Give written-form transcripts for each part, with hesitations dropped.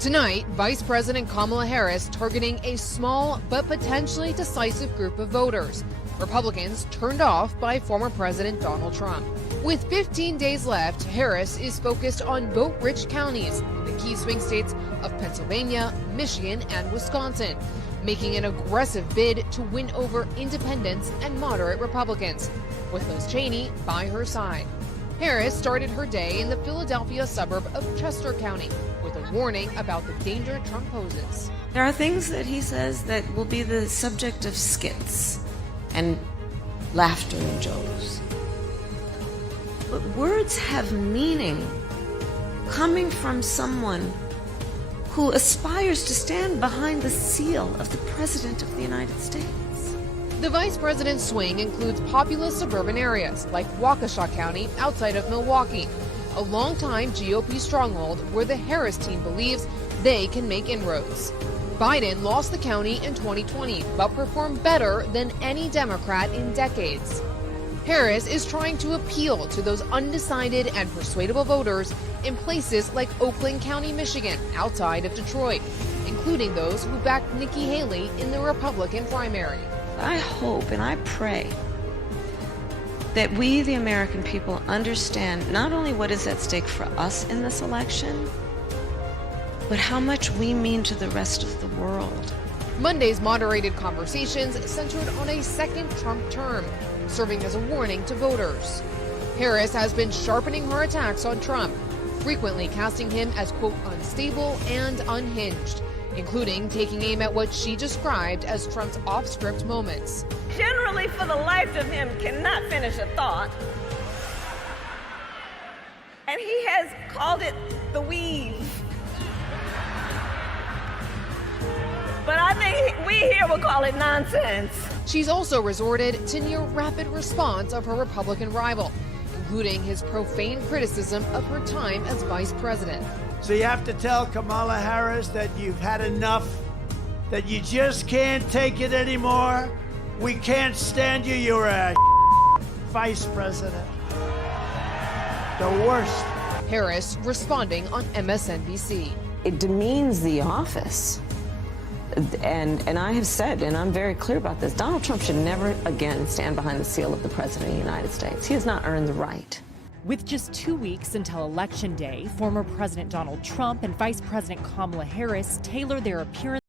Tonight, Vice President Kamala Harris targeting a small but potentially decisive group of voters, Republicans turned off by former President Donald Trump. With 15 days left, Harris is focused on vote-rich counties in the key swing states of Pennsylvania, Michigan, and Wisconsin, making an aggressive bid to win over independents and moderate Republicans, with Liz Cheney by her side. Harris started her day in the Philadelphia suburb of Chester County with a warning about the danger Trump poses. There are things that he says that will be the subject of skits and laughter and jokes. But words have meaning coming from someone who aspires to stand behind the seal of the President of the United States. The vice president's swing includes populous suburban areas like Waukesha County outside of Milwaukee, a longtime GOP stronghold where the Harris team believes they can make inroads. Biden lost the county in 2020, but performed better than any Democrat in decades. Harris is trying to appeal to those undecided and persuadable voters in places like Oakland County, Michigan, outside of Detroit, including those who backed Nikki Haley in the Republican primary. I hope and I pray that we, the American people, understand not only what is at stake for us in this election, but how much we mean to the rest of the world. Monday's moderated conversations centered on a second Trump term, serving as a warning to voters. Harris has been sharpening her attacks on Trump, frequently casting him as, quote, unstable and unhinged, including taking aim at what she described as Trump's off-script moments. Generally, for the life of him, cannot finish a thought. And he has called it the weave. But I think we here will call it nonsense. She's also resorted to near rapid response of her Republican rival, including his profane criticism of her time as vice president. So you have to tell Kamala Harris that you've had enough, that you just can't take it anymore. We can't stand you. You're a vice president. The worst. Harris responding on MSNBC. It demeans the office. And I have said, and I'm very clear about this, Donald Trump should never again stand behind the seal of the President of the United States. He has not earned the right. With just 2 weeks until Election Day, former President Donald Trump and Vice President Kamala Harris tailored their appearance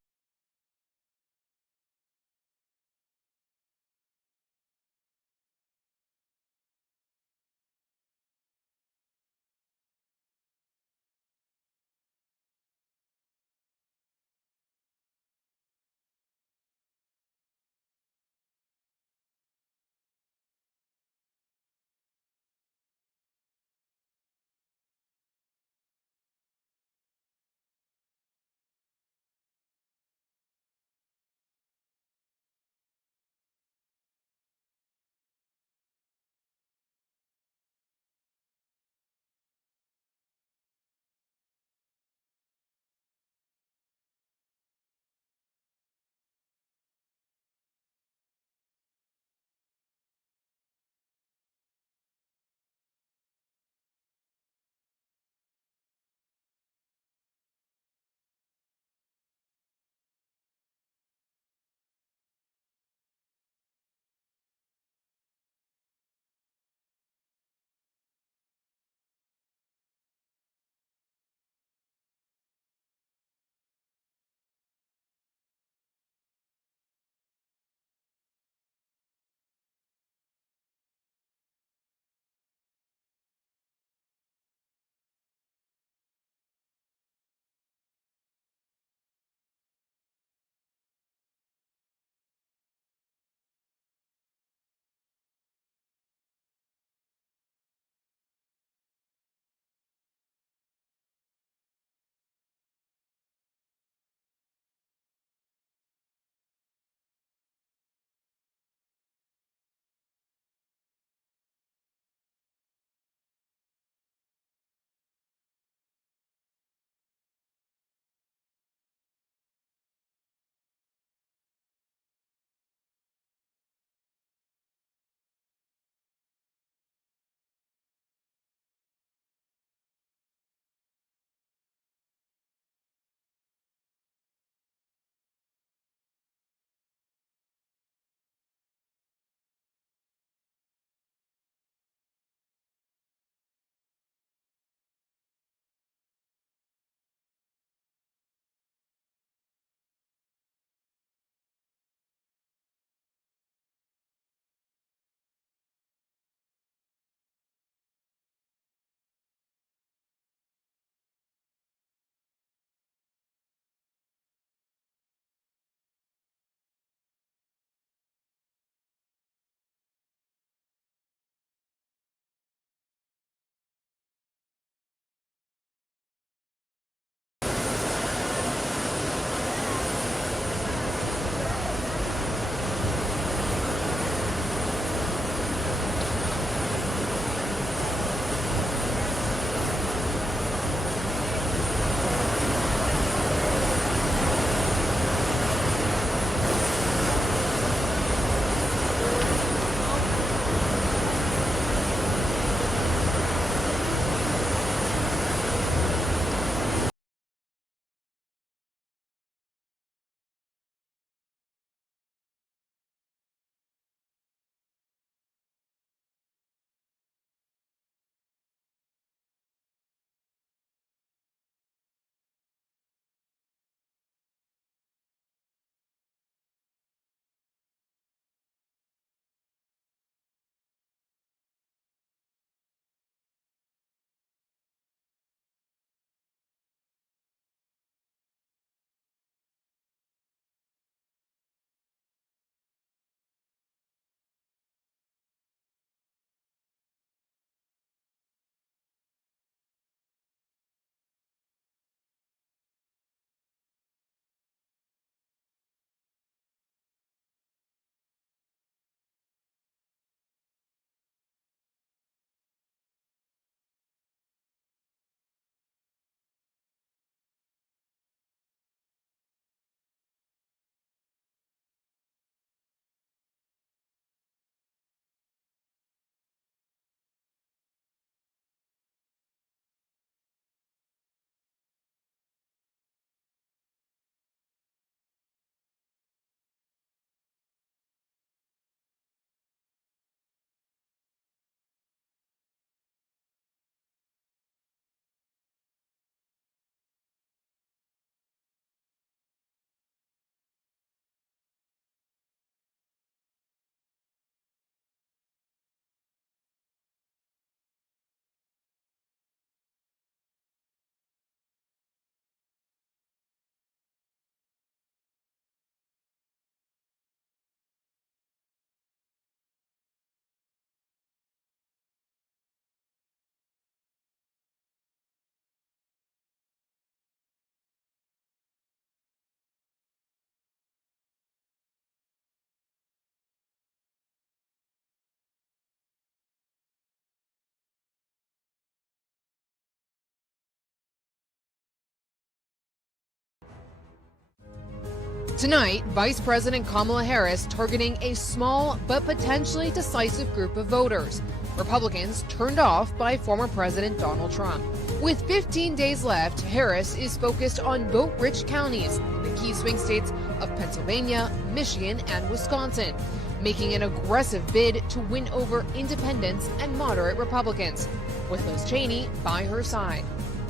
Tonight, Vice President Kamala Harris targeting a small but potentially decisive group of voters, Republicans turned off by former President Donald Trump. With 15 days left, Harris is focused on vote-rich counties in the key swing states of Pennsylvania, Michigan, and Wisconsin, making an aggressive bid to win over independents and moderate Republicans, with Liz Cheney by her side.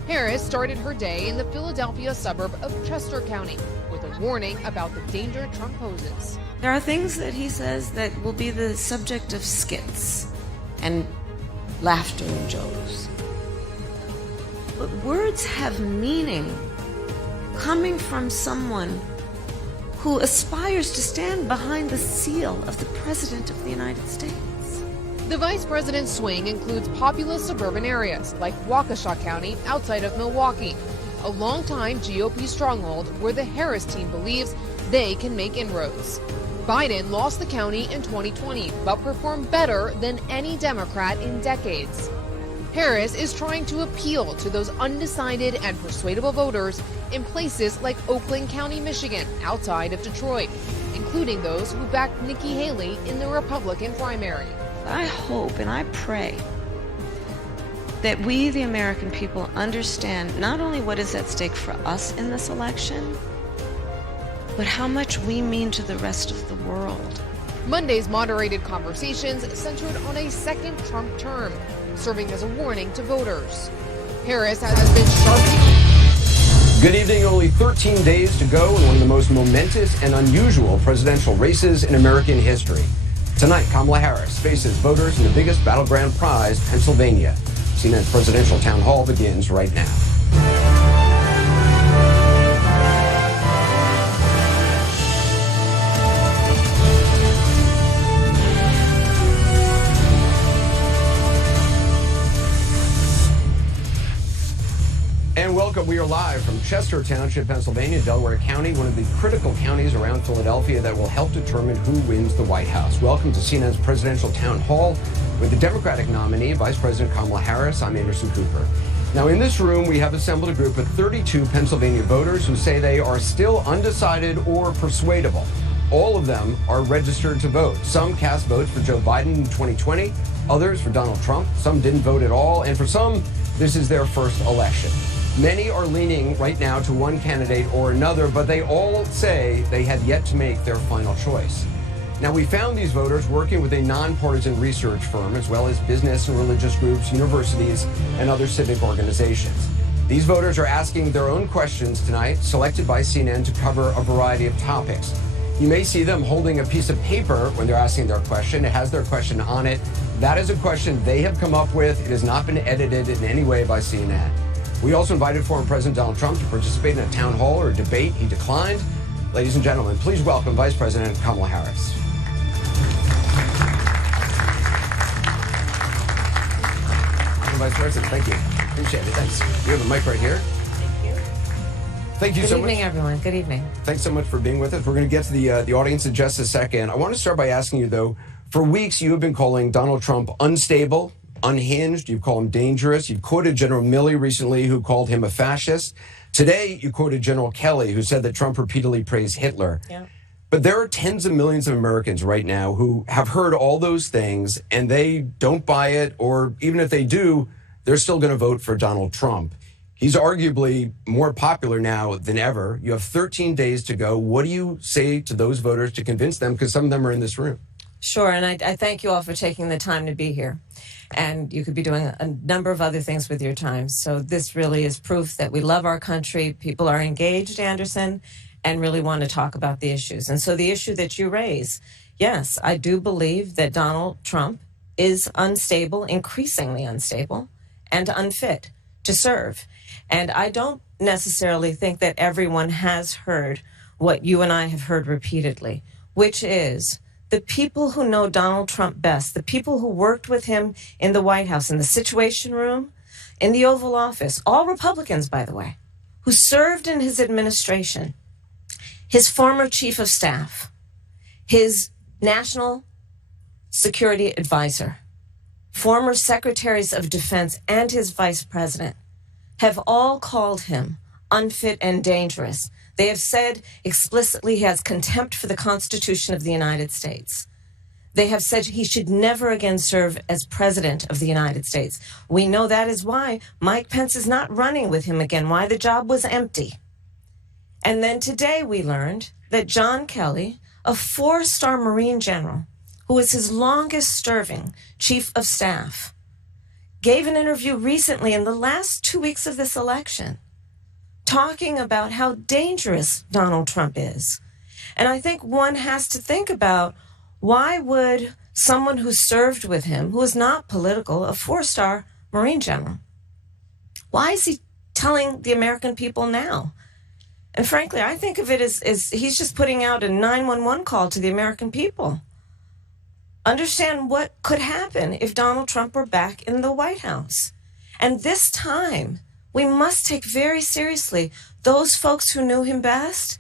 Harris started her day in the Philadelphia suburb of Chester County with a warning about the danger Trump poses. There are things that he says that will be the subject of skits and laughter and jokes. But words have meaning coming from someone who aspires to stand behind the seal of the President of the United States. The vice president's swing includes populous suburban areas like Waukesha County outside of Milwaukee, a longtime GOP stronghold where the Harris team believes they can make inroads. Biden lost the county in 2020, but performed better than any Democrat in decades. Harris is trying to appeal to those undecided and persuadable voters in places like Oakland County, Michigan, outside of Detroit, including those who backed Nikki Haley in the Republican primary. I hope and I pray that we, the American people, understand not only what is at stake for us in this election, but how much we mean to the rest of the world. Monday's moderated conversations centered on a second Trump term, serving as a warning to voters. Harris has been sharply. Good evening. Only 13 days to go in one of the most momentous and unusual presidential races in American history. Tonight, Kamala Harris faces voters in the biggest battleground prize, Pennsylvania. CNN's presidential town hall begins right now. And welcome. We are live from Chester Township, Pennsylvania, Delaware County, one of the critical counties around Philadelphia that will help determine who wins the White House. Welcome to CNN's presidential town hall with the Democratic nominee, Vice President Kamala Harris. I'm Anderson Cooper. Now, in this room, we have assembled a group of 32 Pennsylvania voters who say they are still undecided or persuadable. All of them are registered to vote. Some cast votes for Joe Biden in 2020, others for Donald Trump. Some didn't vote at all, and for some, this is their first election. Many are leaning right now to one candidate or another, but they all say they have yet to make their final choice. Now, we found these voters working with a nonpartisan research firm, as well as business and religious groups, universities, and other civic organizations. These voters are asking their own questions tonight, selected by CNN to cover a variety of topics. You may see them holding a piece of paper when they're asking their question. It has their question on it. That is a question they have come up with. It has not been edited in any way by CNN. We also invited former President Donald Trump to participate in a town hall or a debate. He declined. Ladies and gentlemen, please welcome Vice President Kamala Harris. Vice President, thank you. Appreciate it. Thanks. You have a mic right here. Thank you. Thank you so much. Good evening, everyone. Good evening. Thanks so much for being with us. We're going to get to the audience in just a second. I want to start by asking you, though, for weeks you have been calling Donald Trump unstable, unhinged. You've called him dangerous. You've quoted General Milley recently, who called him a fascist. Today, you quoted General Kelly, who said that Trump repeatedly praised Hitler. Yeah. But there are tens of millions of Americans right now who have heard all those things, and they don't buy it, or even if they do, they're still going to vote for Donald Trump. He's arguably more popular now than ever. You have 13 days to go. What do you say to those voters to convince them? Because some of them are in this room. Sure, and I thank you all for taking the time to be here. And you could be doing a number of other things with your time. So this really is proof that we love our country. People are engaged, Anderson, and really want to talk about the issues. And so the issue that you raise, yes, I do believe that Donald Trump is unstable, increasingly unstable, and unfit to serve. And I don't necessarily think that everyone has heard what you and I have heard repeatedly, which is the people who know Donald Trump best, the people who worked with him in the White House, in the Situation Room, in the Oval Office, all Republicans, by the way, who served in his administration, his former chief of staff, his national security advisor, former secretaries of defense, and his vice president have all called him unfit and dangerous. They have said explicitly he has contempt for the Constitution of the United States. They have said he should never again serve as president of the United States. We know that is why Mike Pence is not running with him again, why the job was empty. And then today we learned that John Kelly, a 4-star Marine general, who was his longest serving chief of staff, gave an interview recently in the last 2 weeks of this election, talking about how dangerous Donald Trump is. And I think one has to think about, why would someone who served with him, who is not political, a 4-star Marine general, why is he telling the American people now? And frankly, I think of it as he's just putting out a 911 call to the American people. Understand what could happen if Donald Trump were back in the White House. And this time, we must take very seriously those folks who knew him best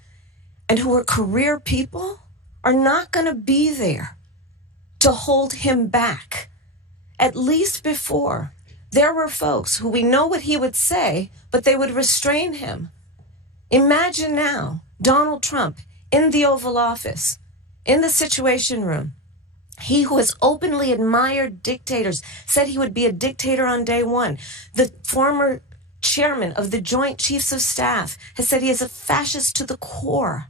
and who were career people are not going to be there to hold him back. At least before, there were folks who we know what he would say, but they would restrain him. Imagine now Donald Trump in the Oval Office, in the Situation Room. He who has openly admired dictators, said he would be a dictator on day one. The former chairman of the Joint Chiefs of Staff has said he is a fascist to the core.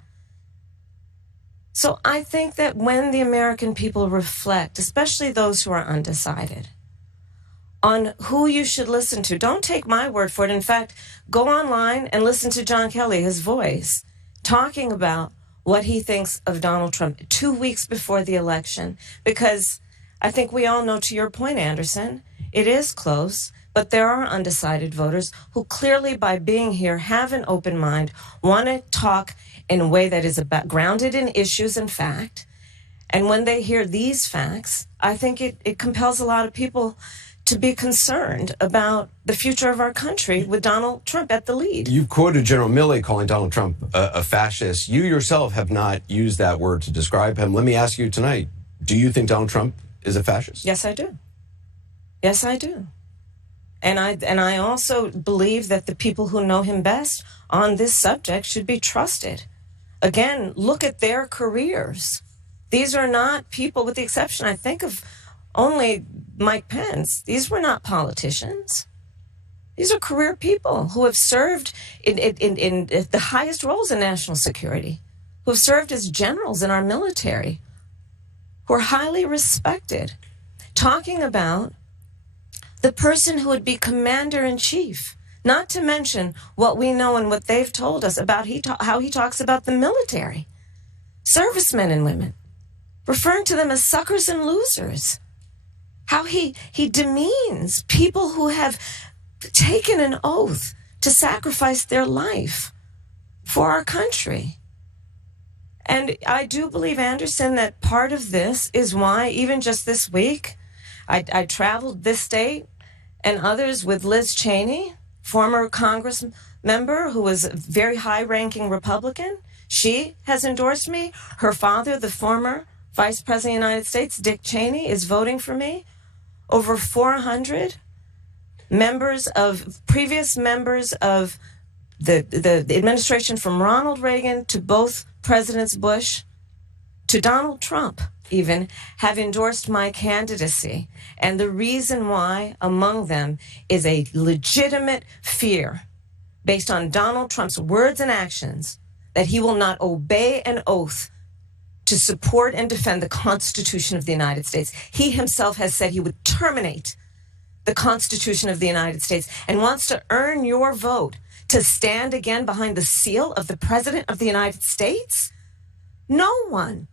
So I think that when the American people reflect, especially those who are undecided, on who you should listen to, don't take my word for it. In fact, go online and listen to John Kelly, his voice, talking about what he thinks of Donald Trump 2 weeks before the election. Because I think we all know, to your point, Anderson, it is close, but there are undecided voters who clearly, by being here, have an open mind, want to talk in a way that is grounded in issues and fact. And when they hear these facts, I think it compels a lot of people to be concerned about the future of our country with Donald Trump at the lead. You've quoted General Milley calling Donald Trump a fascist. You yourself have not used that word to describe him. Let me ask you tonight, do you think Donald Trump is a fascist? Yes, I do. Yes, I do. And I also believe that the people who know him best on this subject should be trusted. Again, look at their careers. These are not people, with the exception, I think, of only Mike Pence. These were not politicians. These are career people who have served in the highest roles in national security, who have served as generals in our military, who are highly respected. Talking about the person who would be commander-in-chief, not to mention what we know and what they've told us about how he talks about the military, servicemen and women, referring to them as suckers and losers. How he demeans people who have taken an oath to sacrifice their life for our country. And I do believe, Anderson, that part of this is why, even just this week, I traveled this state and others with Liz Cheney, former Congress member who was a very high-ranking Republican. She has endorsed me. Her father, the former Vice President of the United States, Dick Cheney, is voting for me. Over 400 previous members of the administration, from Ronald Reagan to both Presidents Bush to Donald Trump even, have endorsed my candidacy. And the reason why, among them, is a legitimate fear based on Donald Trump's words and actions that he will not obey an oath to support and defend the Constitution of the United States. He himself has said he would terminate the Constitution of the United States and wants to earn your vote to stand again behind the seal of the President of the United States? No one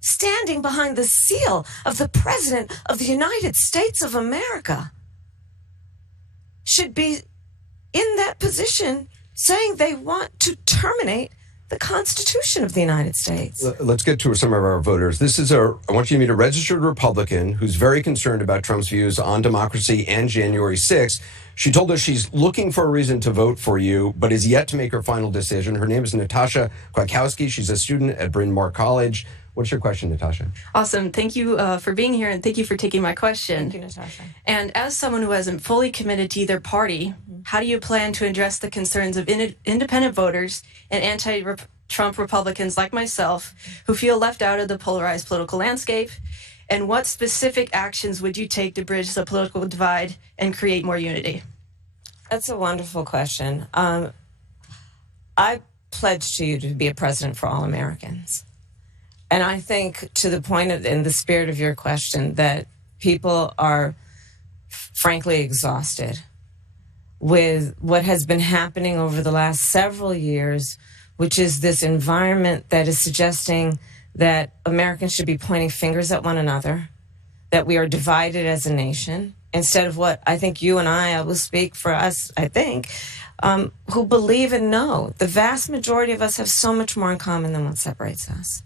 standing behind the seal of the President of the United States of America should be in that position saying they want to terminate the Constitution of the United States. Let's get to some of our voters. I want you to meet a registered Republican who's very concerned about Trump's views on democracy and January 6th. She told us she's looking for a reason to vote for you, but is yet to make her final decision. Her name is Natasha Kwiatkowski. She's a student at Bryn Mawr College. What's your question, Natasha? Awesome. Thank you for being here, and thank you for taking my question. Thank you, Natasha. And as someone who hasn't fully committed to either party, how do you plan to address the concerns of independent voters and anti-Trump Republicans like myself who feel left out of the polarized political landscape? And what specific actions would you take to bridge the political divide and create more unity? That's a wonderful question. I pledge to you to be a president for all Americans. And I think, to the point of, in the spirit of your question, that people are frankly exhausted with what has been happening over the last several years, which is this environment that is suggesting that Americans should be pointing fingers at one another, that we are divided as a nation, instead of what I think you and I will speak for us, I think, who believe and know the vast majority of us have so much more in common than what separates us.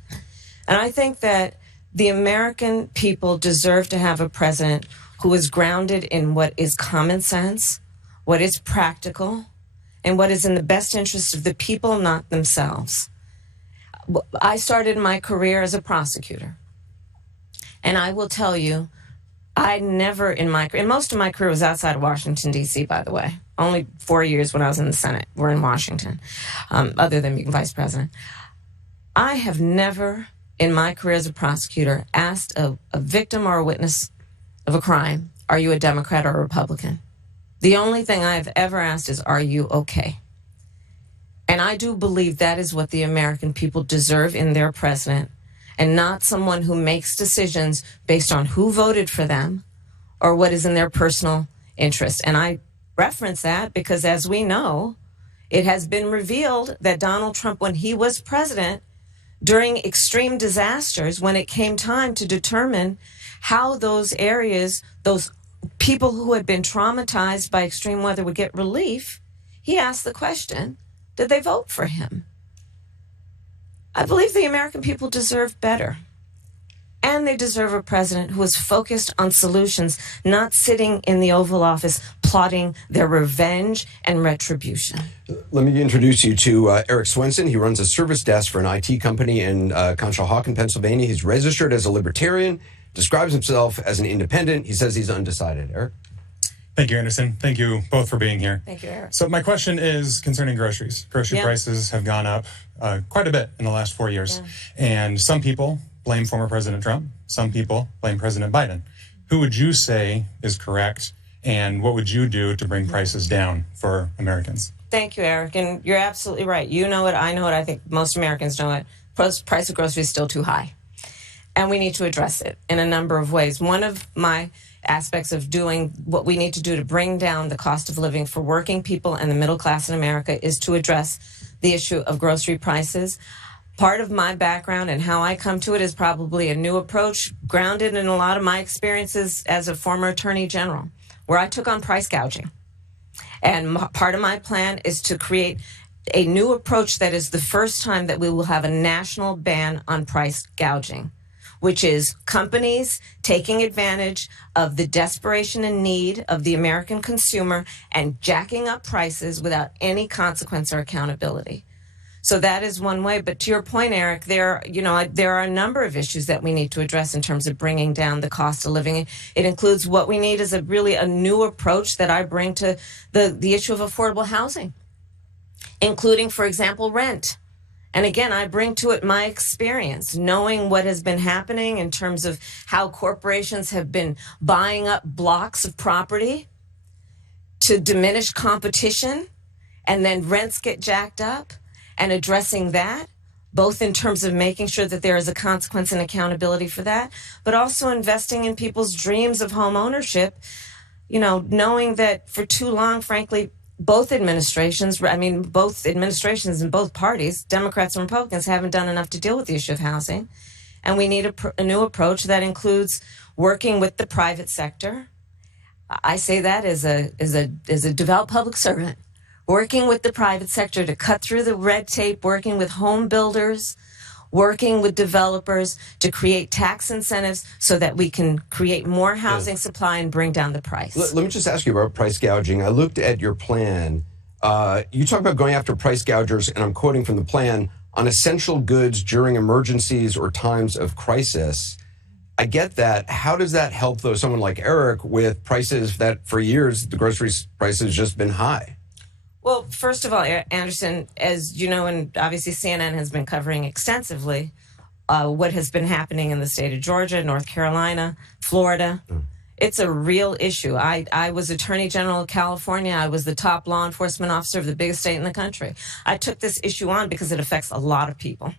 And I think that the American people deserve to have a president who is grounded in what is common sense, what is practical, and what is in the best interest of the people, not themselves. I started my career as a prosecutor. And I will tell you, I never in my career, and most of my career was outside of Washington, D.C., by the way. Only 4 years when I was in the Senate were in Washington, other than being vice president. I have never, in my career as a prosecutor, asked a victim or a witness of a crime, are you a Democrat or a Republican? The only thing I've ever asked is, are you okay? And I do believe that is what the American people deserve in their president, and not someone who makes decisions based on who voted for them or what is in their personal interest. And I reference that because, as we know, it has been revealed that Donald Trump, when he was president, during extreme disasters, when it came time to determine how those areas, those people who had been traumatized by extreme weather would get relief, he asked the question, did they vote for him? I believe the American people deserve better. And they deserve a president who is focused on solutions, not sitting in the Oval Office plotting their revenge and retribution. Let me introduce you to Eric Swenson. He runs a service desk for an IT company in Conshohocken, Pennsylvania. He's registered as a libertarian, describes himself as an independent. He says he's undecided. Eric? Thank you, Anderson. Thank you both for being here. Thank you, Eric. So my question is concerning groceries. Grocery prices have gone up quite a bit in the last 4 years. And some people blame former President Trump. Some people blame President Biden. Who would you say is correct? And what would you do to bring prices down for Americans? Thank you, Eric. And you're absolutely right. You know it. I know it. I think most Americans know it. Price of groceries is still too high. And we need to address it in a number of ways. One of my aspects of doing what we need to do to bring down the cost of living for working people and the middle class in America is to address the issue of grocery prices. Part of my background and how I come to it is probably a new approach grounded in a lot of my experiences as a former attorney general, where I took on price gouging. And part of my plan is to create a new approach that is the first time that we will have a national ban on price gouging, which is companies taking advantage of the desperation and need of the American consumer and jacking up prices without any consequence or accountability. So that is one way. But to your point, Eric, there are a number of issues that we need to address in terms of bringing down the cost of living. It includes what we need is really a new approach that I bring to the issue of affordable housing, including, for example, rent. And again, I bring to it my experience, knowing what has been happening in terms of how corporations have been buying up blocks of property to diminish competition, and then rents get jacked up, and addressing that, both in terms of making sure that there is a consequence and accountability for that, but also investing in people's dreams of home ownership, knowing that for too long, frankly, both administrations in both parties, Democrats and Republicans, haven't done enough to deal with the issue of housing. And we need a new approach that includes working with the private sector. I say that as a devout public servant, working with the private sector to cut through the red tape, working with home builders, working with developers to create tax incentives so that we can create more housing supply and bring down the price. Let me just ask you about price gouging. I looked at your plan. You talk about going after price gougers, and I'm quoting from the plan, on essential goods during emergencies or times of crisis. I get that. How does that help, though, someone like Eric with prices that for years the grocery prices just been high? Well, first of all, Anderson, as you know, and obviously CNN has been covering extensively what has been happening in the state of Georgia, North Carolina, Florida. It's a real issue. I was Attorney General of California. I was the top law enforcement officer of the biggest state in the country. I took this issue on because it affects a lot of people.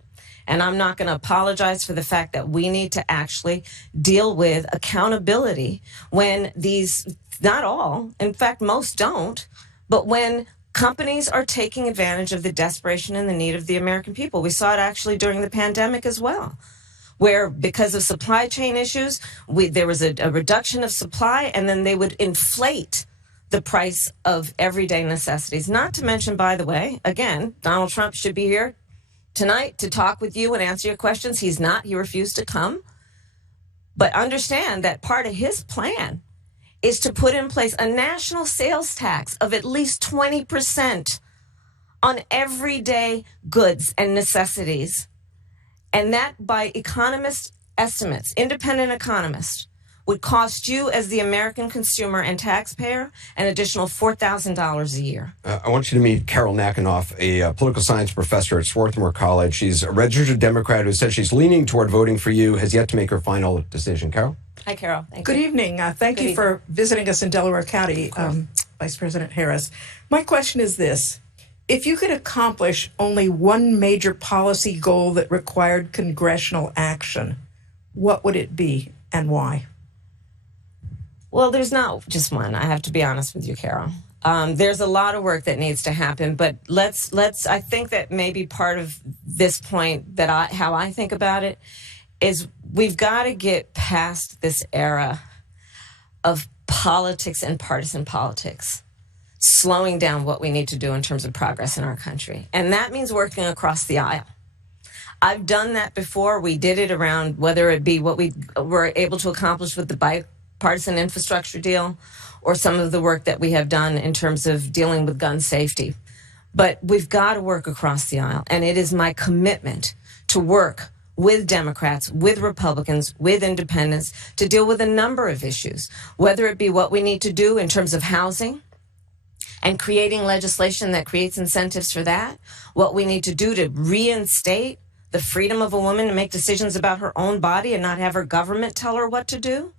And I'm not going to apologize for the fact that we need to actually deal with accountability when these, not all, in fact, most don't, but when companies are taking advantage of the desperation and the need of the American people. We saw it actually during the pandemic as well, where because of supply chain issues, there was a reduction of supply, and then they would inflate the price of everyday necessities. Not to mention, by the way, again, Donald Trump should be here tonight to talk with you and answer your questions. He's not. He refused to come. But understand that part of his plan is to put in place a national sales tax of at least 20% on everyday goods and necessities. And that, by economist estimates, independent economists, would cost you as the American consumer and taxpayer an additional $4,000 a year. I want you to meet Carol Nakanoff, a political science professor at Swarthmore College. She's a registered Democrat who says she's leaning toward voting for you, has yet to make her final decision. Carol? Hi, Carol. Thank Good you. evening. Thank you for visiting us in Delaware County, Vice President Harris. My question is this. If you could accomplish only one major policy goal that required congressional action, what would it be and why? Well, there's not just one. I have to be honest with you, Carol. There's a lot of work that needs to happen, but I think that maybe part of this point that how I think about it is we've got to get past this era of politics and partisan politics, slowing down what we need to do in terms of progress in our country. And that means working across the aisle. I've done that before. We did it around whether it be what we were able to accomplish with the bipartisan infrastructure deal or some of the work that we have done in terms of dealing with gun safety. But we've got to work across the aisle. And it is my commitment to work with Democrats, with Republicans, with independents to deal with a number of issues, whether it be what we need to do in terms of housing and creating legislation that creates incentives for that, what we need to do to reinstate the freedom of a woman to make decisions about her own body and not have her government tell her what to do,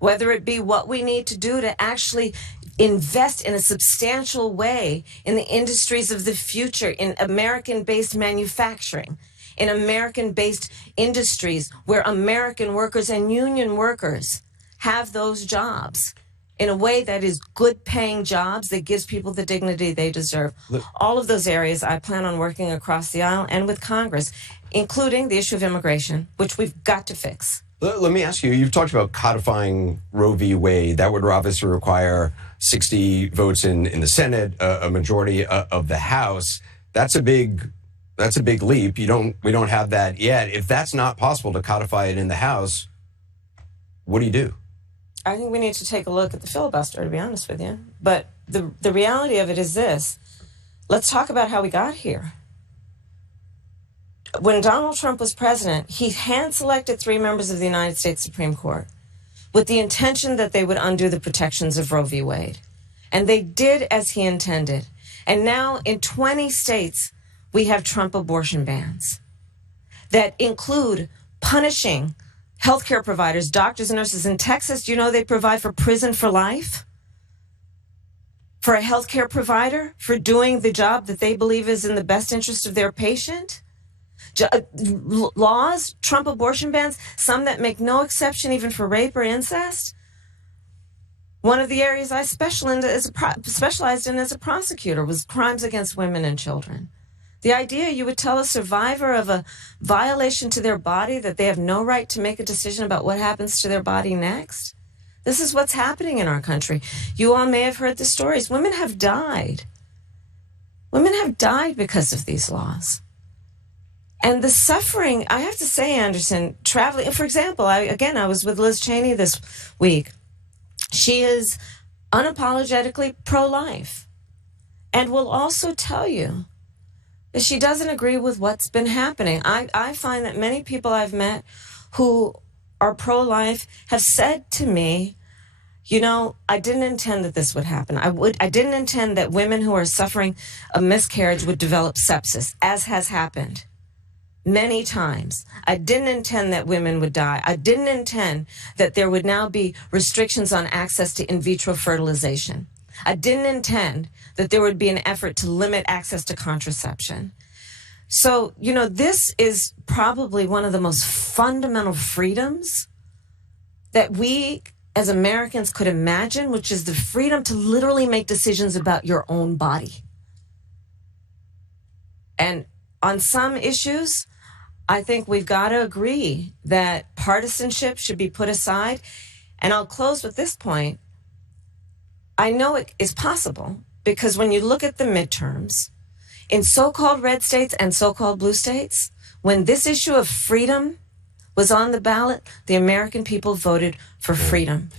whether it be what we need to do to actually invest in a substantial way in the industries of the future, in American-based manufacturing, in American-based industries where American workers and union workers have those jobs in a way that is good-paying jobs that gives people the dignity they deserve. All of those areas I plan on working across the aisle and with Congress, including the issue of immigration, which we've got to fix. Let me ask you, you've talked about codifying Roe v. Wade. That would obviously require 60 votes in the Senate, a majority of the House. That's a big leap. We don't have that yet. If that's not possible to codify it in the House, what do you do? I think we need to take a look at the filibuster, to be honest with you. But the reality of it is this. Let's talk about how we got here. When Donald Trump was president, he hand-selected 3 members of the United States Supreme Court with the intention that they would undo the protections of Roe v. Wade. And they did as he intended. And now in 20 states, we have Trump abortion bans that include punishing healthcare providers, doctors and nurses. In Texas, do you know they provide for prison for life? For a healthcare provider for doing the job that they believe is in the best interest of their patient? Laws, Trump abortion bans, some that make no exception even for rape or incest. One of the areas I specialized in as a prosecutor was crimes against women and children. The idea you would tell a survivor of a violation to their body that they have no right to make a decision about what happens to their body next. This is what's happening in our country. You all may have heard the stories. Women have died. Women have died because of these laws. And the suffering, I have to say, Anderson, traveling, for example, I was with Liz Cheney this week. She is unapologetically pro-life and will also tell you is she doesn't agree with what's been happening. I find that many people I've met who are pro-life have said to me, you know, I didn't intend that this would happen. I didn't intend that women who are suffering a miscarriage would develop sepsis, as has happened many times. I didn't intend that women would die. I didn't intend that there would now be restrictions on access to in vitro fertilization. I didn't intend that there would be an effort to limit access to contraception. So, you know, this is probably one of the most fundamental freedoms that we as Americans could imagine, which is the freedom to literally make decisions about your own body. And on some issues, I think we've got to agree that partisanship should be put aside. And I'll close with this point. I know it is possible because when you look at the midterms, in so-called red states and so-called blue states, when this issue of freedom was on the ballot, the American people voted for freedom.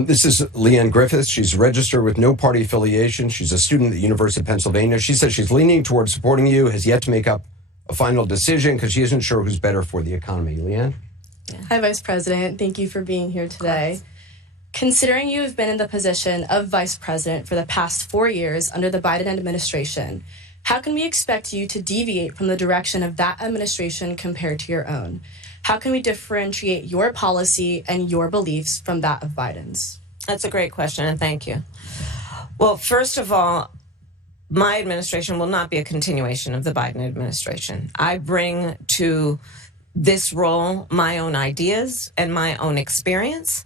This is Leanne Griffiths. She's registered with no party affiliation. She's a student at the University of Pennsylvania. She says she's leaning towards supporting you, has yet to make up a final decision because she isn't sure who's better for the economy. Leanne? Yeah. Hi, Vice President. Thank you for being here today. Considering you have been in the position of Vice President for the past 4 years under the Biden administration, how can we expect you to deviate from the direction of that administration compared to your own? How can we differentiate your policy and your beliefs from that of Biden's? That's a great question, and thank you. Well, first of all, my administration will not be a continuation of the Biden administration. I bring to this role my own ideas and my own experience.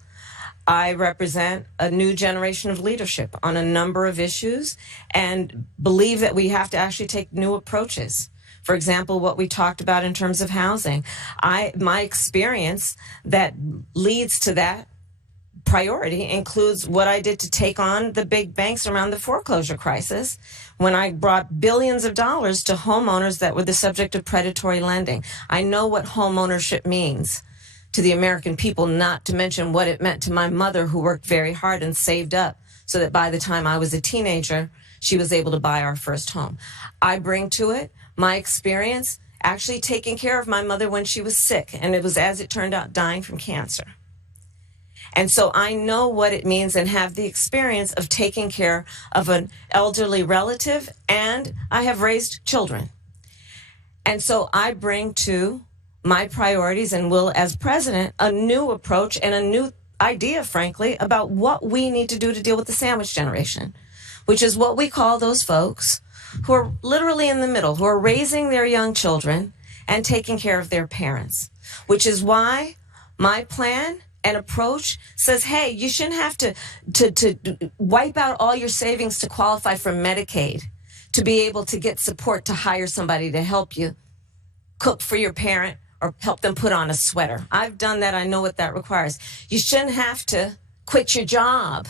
I represent a new generation of leadership on a number of issues and believe that we have to actually take new approaches. For example, what we talked about in terms of housing. My experience that leads to that priority includes what I did to take on the big banks around the foreclosure crisis when I brought billions of dollars to homeowners that were the subject of predatory lending. I know what home ownership means to the American people, not to mention what it meant to my mother, who worked very hard and saved up so that by the time I was a teenager, she was able to buy our first home. I bring to it my experience actually taking care of my mother when she was sick, and it was, as it turned out, dying from cancer. And so I know what it means and have the experience of taking care of an elderly relative, and I have raised children. And so I bring to my priorities and will, as president, a new approach and a new idea, frankly, about what we need to do to deal with the sandwich generation, which is what we call those folks who are literally in the middle, who are raising their young children and taking care of their parents, which is why my plan and approach says, hey, you shouldn't have to wipe out all your savings to qualify for Medicaid to be able to get support to hire somebody to help you cook for your parent or help them put on a sweater. I've done that. I know what that requires. You shouldn't have to quit your job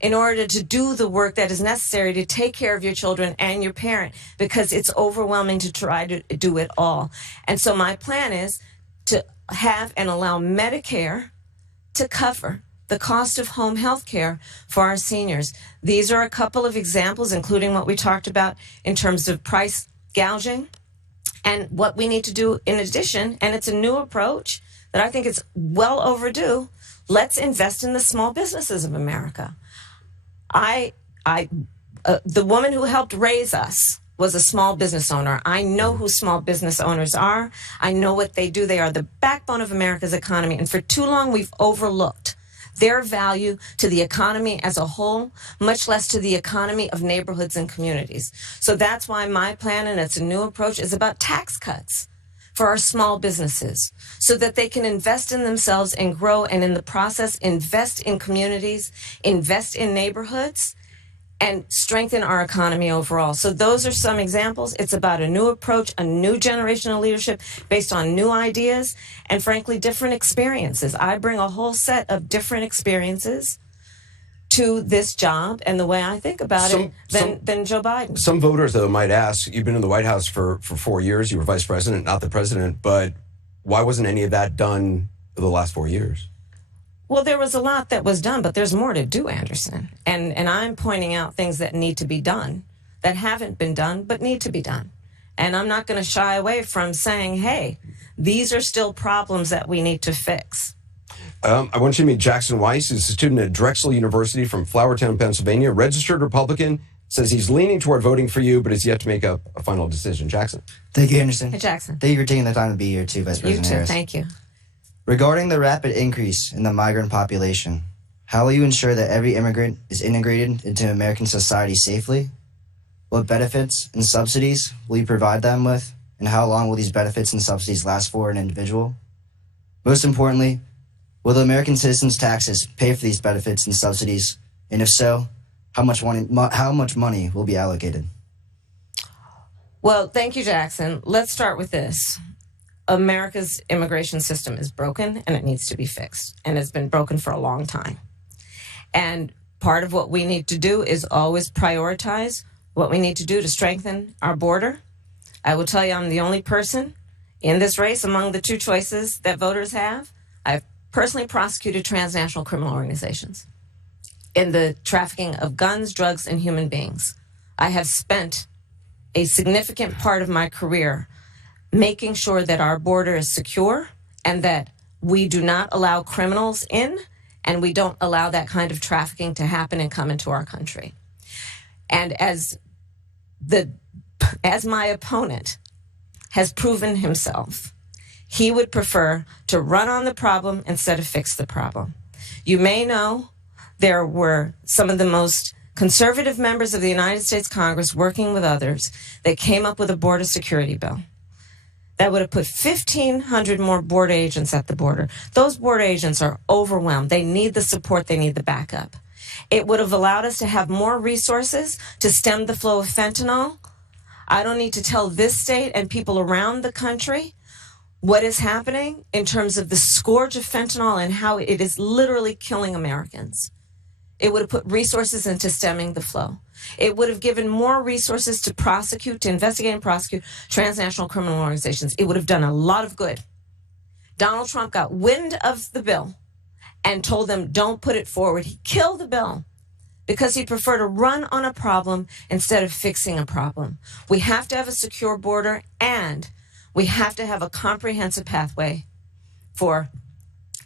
in order to do the work that is necessary to take care of your children and your parent, because it's overwhelming to try to do it all. And so my plan is to have and allow Medicare to cover the cost of home health care for our seniors. These are a couple of examples, including what we talked about in terms of price gouging and what we need to do in addition. And it's a new approach that I think is well overdue. Let's invest in the small businesses of America. The woman who helped raise us was a small business owner. I know who small business owners are. I know what they do. They are the backbone of America's economy. And for too long, we've overlooked their value to the economy as a whole, much less to the economy of neighborhoods and communities. So that's why my plan, and it's a new approach, is about tax cuts for our small businesses so that they can invest in themselves and grow, and in the process, invest in communities, invest in neighborhoods, and strengthen our economy overall. So those are some examples. It's about a new approach, a new generation of leadership based on new ideas and, frankly, different experiences. I bring a whole set of different experiences to this job and the way I think about it than Joe Biden. Some voters, though, might ask, you've been in the White House for 4 years. You were vice president, not the president. But why wasn't any of that done for the last 4 years? Well, there was a lot that was done, but there's more to do, Anderson. And I'm pointing out things that need to be done, that haven't been done, but need to be done. And I'm not going to shy away from saying, hey, these are still problems that we need to fix. I want you to meet Jackson Weiss, who's a student at Drexel University from Flourtown, Pennsylvania, registered Republican, says he's leaning toward voting for you, but has yet to make a final decision. Jackson. Thank you, Anderson. Hey, Jackson. Thank you for taking the time to be here, too, Vice President Harris. Thank you. Regarding the rapid increase in the migrant population, how will you ensure that every immigrant is integrated into American society safely? What benefits and subsidies will you provide them with, and how long will these benefits and subsidies last for an individual? Most importantly, will the American citizens' taxes pay for these benefits and subsidies, and if so, how much money will be allocated? Well, thank you, Jackson. Let's start with this. America's immigration system is broken, and it needs to be fixed, and it's been broken for a long time. And part of what we need to do is always prioritize what we need to do to strengthen our border. I will tell you, I'm the only person in this race among the two choices that voters have. I've personally prosecuted transnational criminal organizations in the trafficking of guns, drugs, and human beings. I have spent a significant part of my career making sure that our border is secure and that we do not allow criminals in, and we don't allow that kind of trafficking to happen and come into our country. And as my opponent has proven himself, he would prefer to run on the problem instead of fix the problem. You may know there were some of the most conservative members of the United States Congress working with others that came up with a border security bill that would have put 1,500 more border agents at the border. Those border agents are overwhelmed. They need the support. They need the backup. It would have allowed us to have more resources to stem the flow of fentanyl. I don't need to tell this state and people around the country what is happening in terms of the scourge of fentanyl and how it is literally killing Americans. It would have put resources into stemming the flow. It would have given more resources to prosecute, to investigate and prosecute transnational criminal organizations. It would have done a lot of good. Donald Trump got wind of the bill and told them, don't put it forward. He killed the bill because he preferred to run on a problem instead of fixing a problem. We have to have a secure border, and we have to have a comprehensive pathway for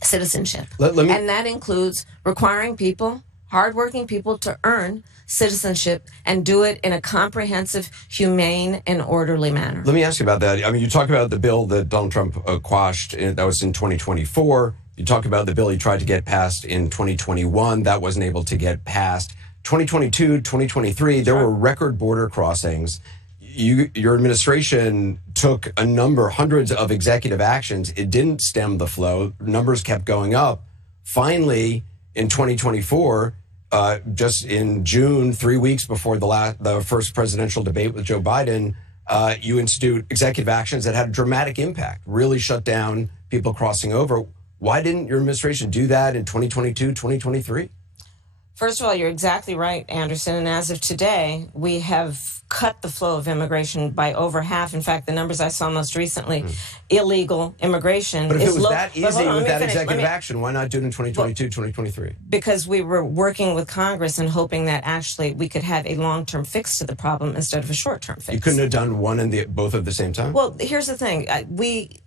citizenship. And that includes requiring people, hardworking people, to earn citizenship and do it in a comprehensive, humane, and orderly manner. Let me ask you about that. I mean, you talk about the bill that Donald Trump quashed. That was in 2024. You talk about the bill he tried to get passed in 2021. That wasn't able to get passed. 2022, 2023, there were record border crossings. Your administration took hundreds of executive actions. It didn't stem the flow. Numbers kept going up. Finally, in 2024, just in June, 3 weeks before the first presidential debate with Joe Biden, you institute executive actions that had a dramatic impact, really shut down people crossing over. Why didn't your administration do that in 2022, 2023? First of all, you're exactly right, Anderson. And as of today, we have cut the flow of immigration by over half. In fact, the numbers I saw most recently, illegal immigration But if is it was low. that easy with that executive action, why not do it in 2022, 2023? Because we were working with Congress and hoping that actually we could have a long-term fix to the problem instead of a short-term fix. You couldn't have done one and both at the same time? Well, here's the thing. We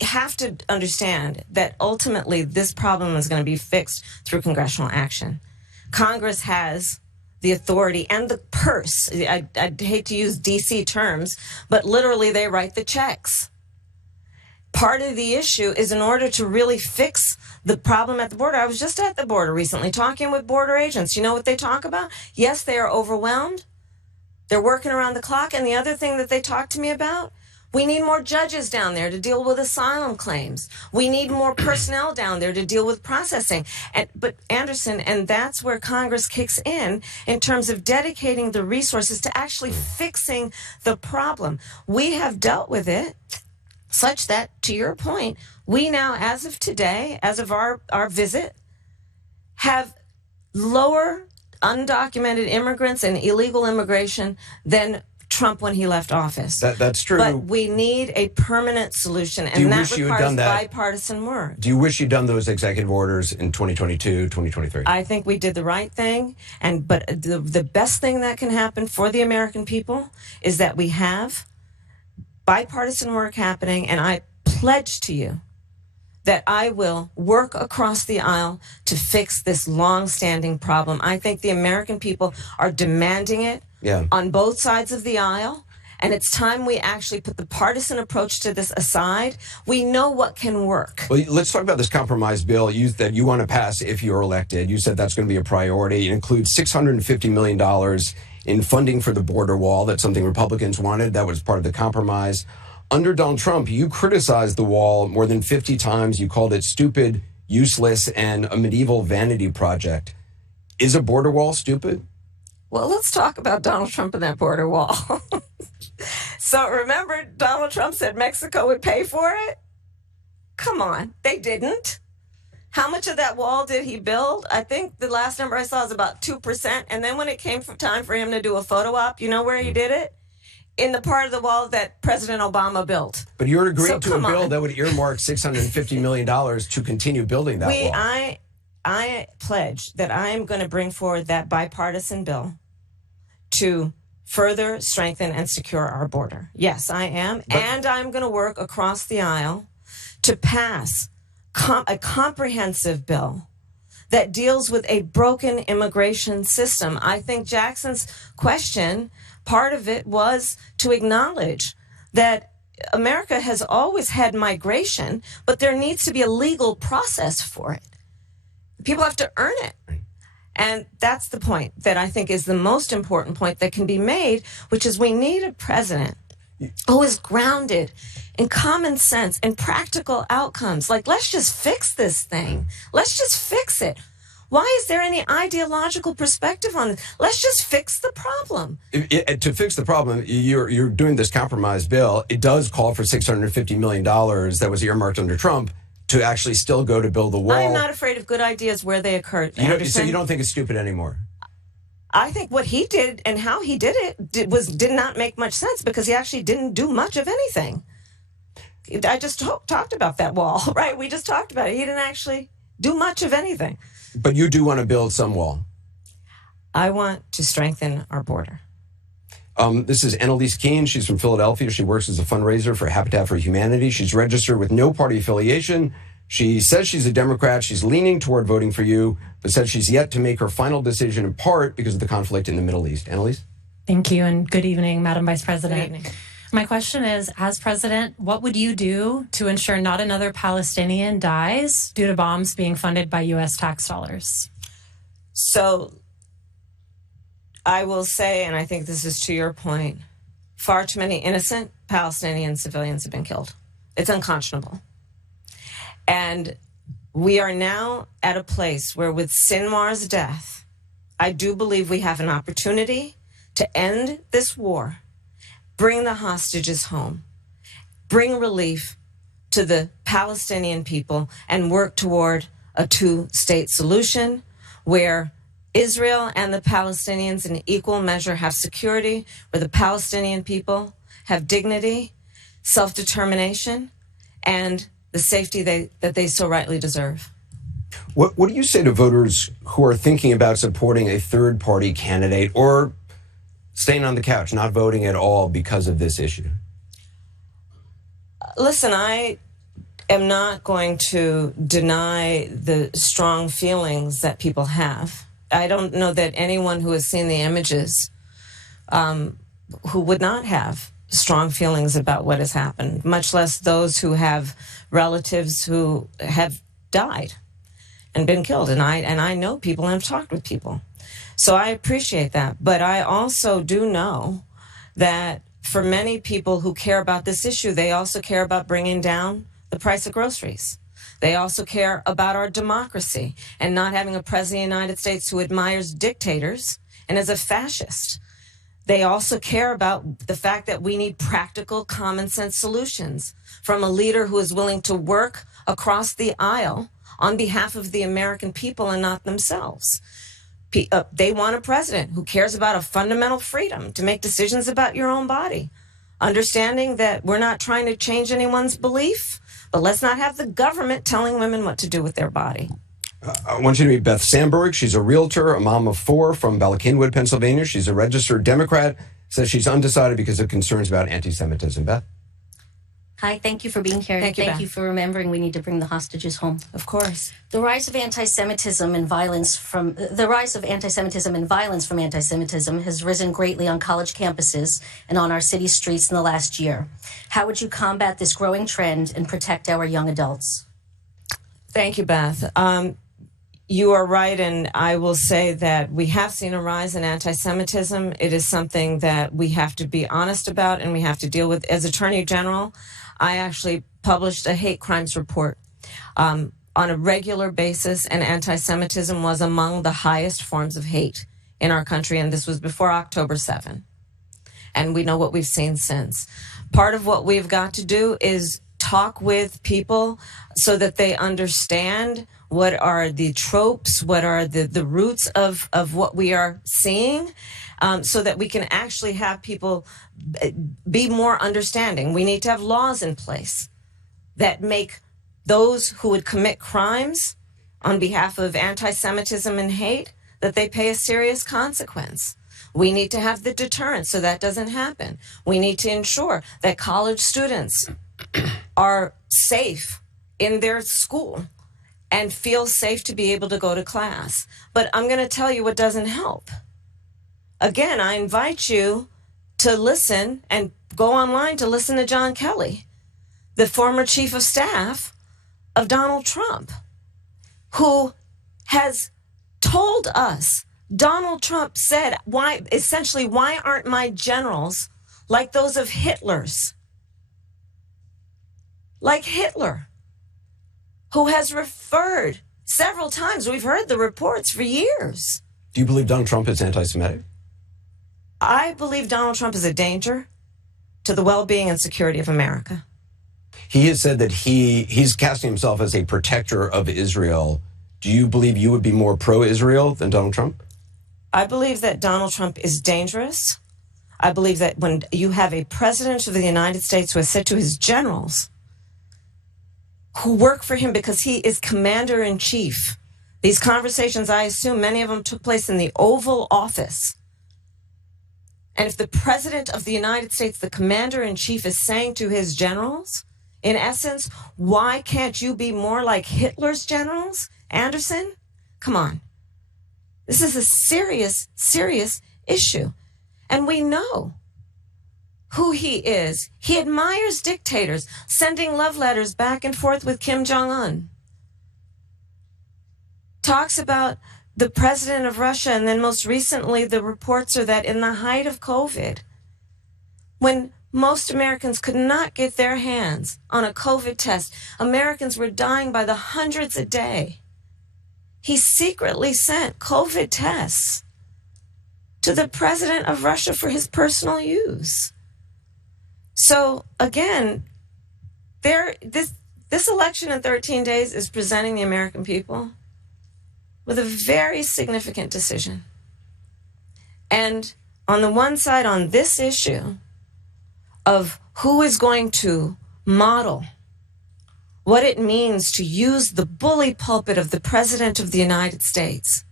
have to understand that ultimately this problem is going to be fixed through congressional action. Congress has the authority and the purse. I'd hate to use DC terms, but literally they write the checks. Part of the issue is in order to really fix the problem at the border. I was just at the border recently talking with border agents. You know what they talk about? Yes, they are overwhelmed. They're working around the clock. And the other thing that they talk to me about, we need more judges down there to deal with asylum claims. We need more personnel down there to deal with processing. But Anderson, and that's where Congress kicks in terms of dedicating the resources to actually fixing the problem. We have dealt with it such that, to your point, we now, as of today, as of our visit, have lower undocumented immigrants and illegal immigration than Trump when he left office. That's true. But we need a permanent solution, and that requires bipartisan work. Do you wish you'd done those executive orders in 2022, 2023? I think we did the right thing, but the best thing that can happen for the American people is that we have bipartisan work happening, and I pledge to you that I will work across the aisle to fix this long-standing problem. I think the American people are demanding it on both sides of the aisle, and it's time we actually put the partisan approach to this aside. We know what can work. Well, let's talk about this compromise bill that you want to pass if you're elected. You said that's going to be a priority. It includes $650 million in funding for the border wall. That's something Republicans wanted. That was part of the compromise. Under Donald Trump, you criticized the wall more than 50 times. You called it stupid, useless, and a medieval vanity project. Is a border wall stupid? Well, let's talk about Donald Trump and that border wall. So remember, Donald Trump said Mexico would pay for it? Come on, they didn't. How much of that wall did he build? I think the last number I saw was about 2%. And then when it came time for him to do a photo op, you know where he did it? In the part of the wall that President Obama built. But you're agreeing to a bill that would earmark $650 million to continue building that wall. I pledge that I am going to bring forward that bipartisan bill to further strengthen and secure our border. Yes, I am. And I'm going to work across the aisle to pass a comprehensive bill that deals with a broken immigration system. I think Jackson's question, part of it was to acknowledge that America has always had migration, but there needs to be a legal process for it. People have to earn it. And that's the point that I think is the most important point that can be made, which is we need a president who is grounded in common sense and practical outcomes. Like, let's just fix this thing. Let's just fix it. Why is there any ideological perspective on it? Let's just fix the problem. To fix the problem, you're doing this compromise bill. It does call for $650 million that was earmarked under Trump to actually still go to build the wall. I'm not afraid of good ideas where they occurred. So you don't think it's stupid anymore? I think what he did and how he did it did not make much sense because he actually didn't do much of anything. I just talked about that wall, right? We just talked about it. He didn't actually do much of anything. But you do want to build some wall. I want to strengthen our border. This is Annalise Keene. She's from Philadelphia. She works as a fundraiser for Habitat for Humanity. She's registered with no party affiliation. She says she's a Democrat. She's leaning toward voting for you, but says she's yet to make her final decision in part because of the conflict in the Middle East. Annalise? Thank you, and good evening, Madam Vice President. Good evening. My question is, as president, what would you do to ensure not another Palestinian dies due to bombs being funded by U.S. tax dollars? So I will say, and I think this is to your point, far too many innocent Palestinian civilians have been killed. It's unconscionable. And we are now at a place where with Sinwar's death, I do believe we have an opportunity to end this war, bring the hostages home, bring relief to the Palestinian people, and work toward a two-state solution where Israel and the Palestinians in equal measure have security, where the Palestinian people have dignity, self-determination, and the safety that they so rightly deserve. What do you say to voters who are thinking about supporting a third-party candidate or staying on the couch, not voting at all because of this issue? Listen, I am not going to deny the strong feelings that people have. I don't know that anyone who has seen the images who would not have strong feelings about what has happened, much less those who have relatives who have died and been killed. And I know people and have talked with people. So I appreciate that. But I also do know that for many people who care about this issue, they also care about bringing down the price of groceries. They also care about our democracy and not having a president of the United States who admires dictators and is a fascist. They also care about the fact that we need practical, common sense solutions from a leader who is willing to work across the aisle on behalf of the American people and not themselves. They want a president who cares about a fundamental freedom to make decisions about your own body, understanding that we're not trying to change anyone's belief, but let's not have the government telling women what to do with their body. I want you to meet Beth Sandberg. She's a realtor, a mom of four from Bala Cynwyd, Pennsylvania. She's a registered Democrat, says she's undecided because of concerns about anti-Semitism. Beth? Hi, thank you for being here. Thank you for remembering we need to bring the hostages home. Of course. The rise of anti-Semitism and violence from anti-Semitism has risen greatly on college campuses and on our city streets in the last year. How would you combat this growing trend and protect our young adults? Thank you, Beth. You are right, and I will say that we have seen a rise in anti-Semitism. It is something that we have to be honest about and we have to deal with. As Attorney General, I actually published a hate crimes report on a regular basis, and anti-Semitism was among the highest forms of hate in our country, and this was before October 7. And we know what we've seen since. Part of what we've got to do is talk with people so that they understand what are the tropes, what are the roots of what we are seeing, so that we can actually have people be more understanding. We need to have laws in place that make those who would commit crimes on behalf of anti-Semitism and hate, that they pay a serious consequence. We need to have the deterrent so that doesn't happen. We need to ensure that college students are safe in their school and feel safe to be able to go to class. But I'm going to tell you what doesn't help. Again, I invite you to listen and go online to listen to John Kelly, the former chief of staff of Donald Trump, who has told us, Donald Trump said, why aren't my generals like those of Hitler's? Like Hitler, who has referred several times, we've heard the reports for years. Do you believe Donald Trump is anti-Semitic? I believe Donald Trump is a danger to the well-being and security of America. He has said that he's casting himself as a protector of Israel. Do you believe you would be more pro-Israel than Donald Trump? I believe that Donald Trump is dangerous. I believe that when you have a president of the United States who has said to his generals, who work for him because he is commander-in-chief. These conversations, I assume many of them took place in the Oval Office. And if the president of the United States, the commander-in-chief, is saying to his generals, in essence, why can't you be more like Hitler's generals, Anderson? Come on. This is a serious, serious issue. And we know who he is. He admires dictators, sending love letters back and forth with Kim Jong-un. Talks about the president of Russia, and then most recently the reports are that in the height of COVID, when most Americans could not get their hands on a COVID test, Americans were dying by the hundreds a day. He secretly sent COVID tests to the president of Russia for his personal use. So again, this election in 13 days is presenting the American people with a very significant decision. And on the one side, on this issue of who is going to model what it means to use the bully pulpit of the President of the United States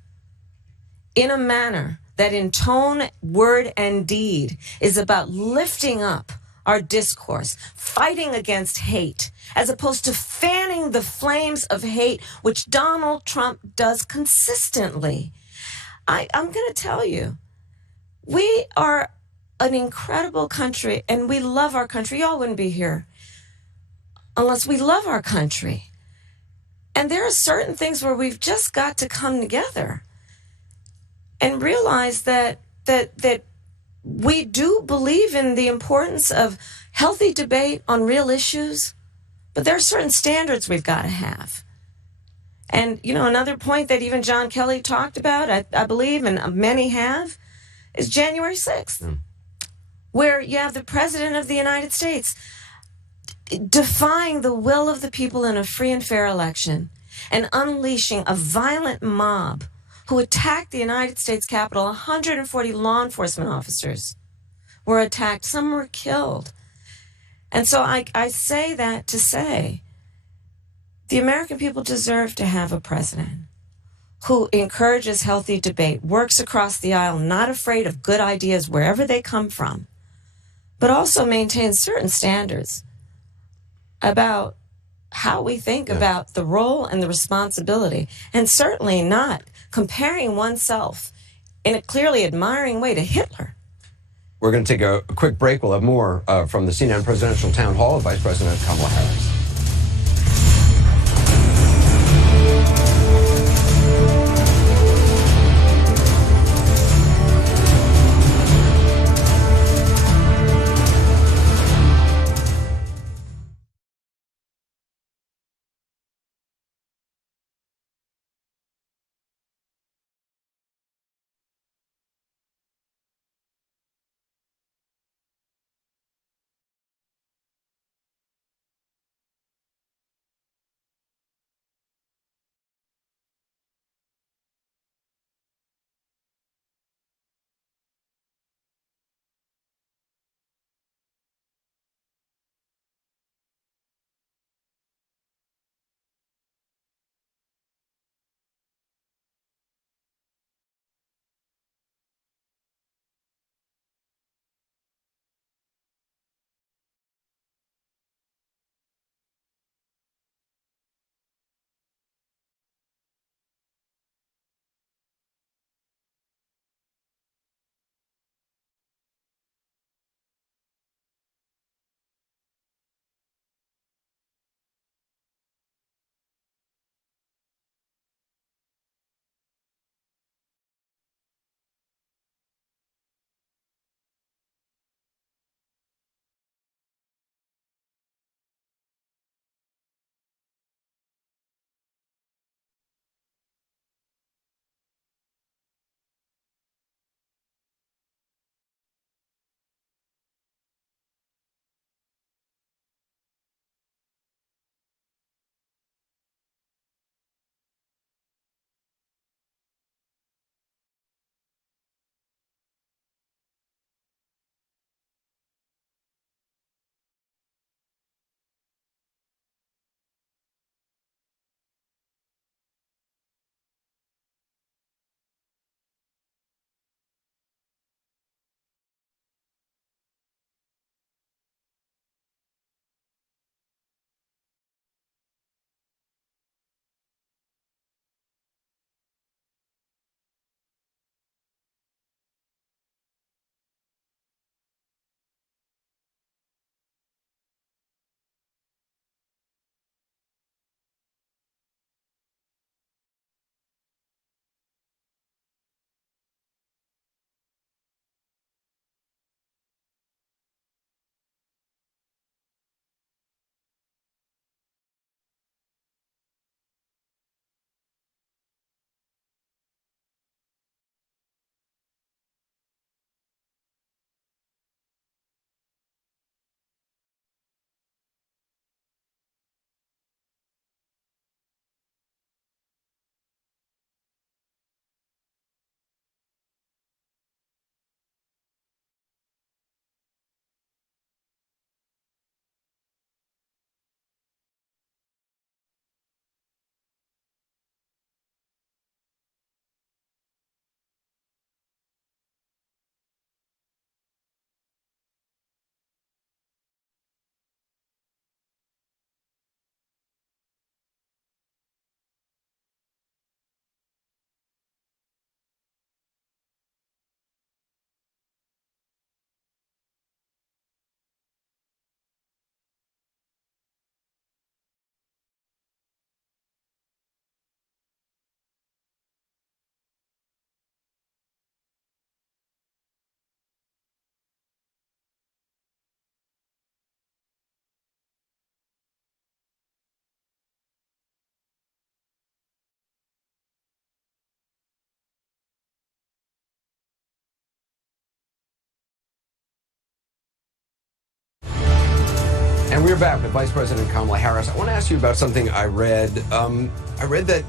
in a manner that in tone, word, and deed is about lifting up our discourse, fighting against hate, as opposed to fanning the flames of hate, which Donald Trump does consistently. I'm going to tell you, we are an incredible country, and we love our country. Y'all wouldn't be here unless we love our country. And there are certain things where we've just got to come together and realize that we do believe in the importance of healthy debate on real issues, but there are certain standards we've got to have. And, you know, another point that even John Kelly talked about, I believe, and many have, is January 6th, where you have the President of the United States defying the will of the people in a free and fair election and unleashing a violent mob who attacked the United States Capitol. 140 law enforcement officers were attacked. Some were killed. And so I say that to say the American people deserve to have a president who encourages healthy debate, works across the aisle, not afraid of good ideas wherever they come from, but also maintains certain standards about how we think about the role and the responsibility, and certainly not comparing oneself in a clearly admiring way to Hitler. We're going to take a quick break. We'll have more from the CNN Presidential Town Hall of Vice President Kamala Harris. And we're back with Vice President Kamala Harris. I want to ask you about something I read. I read that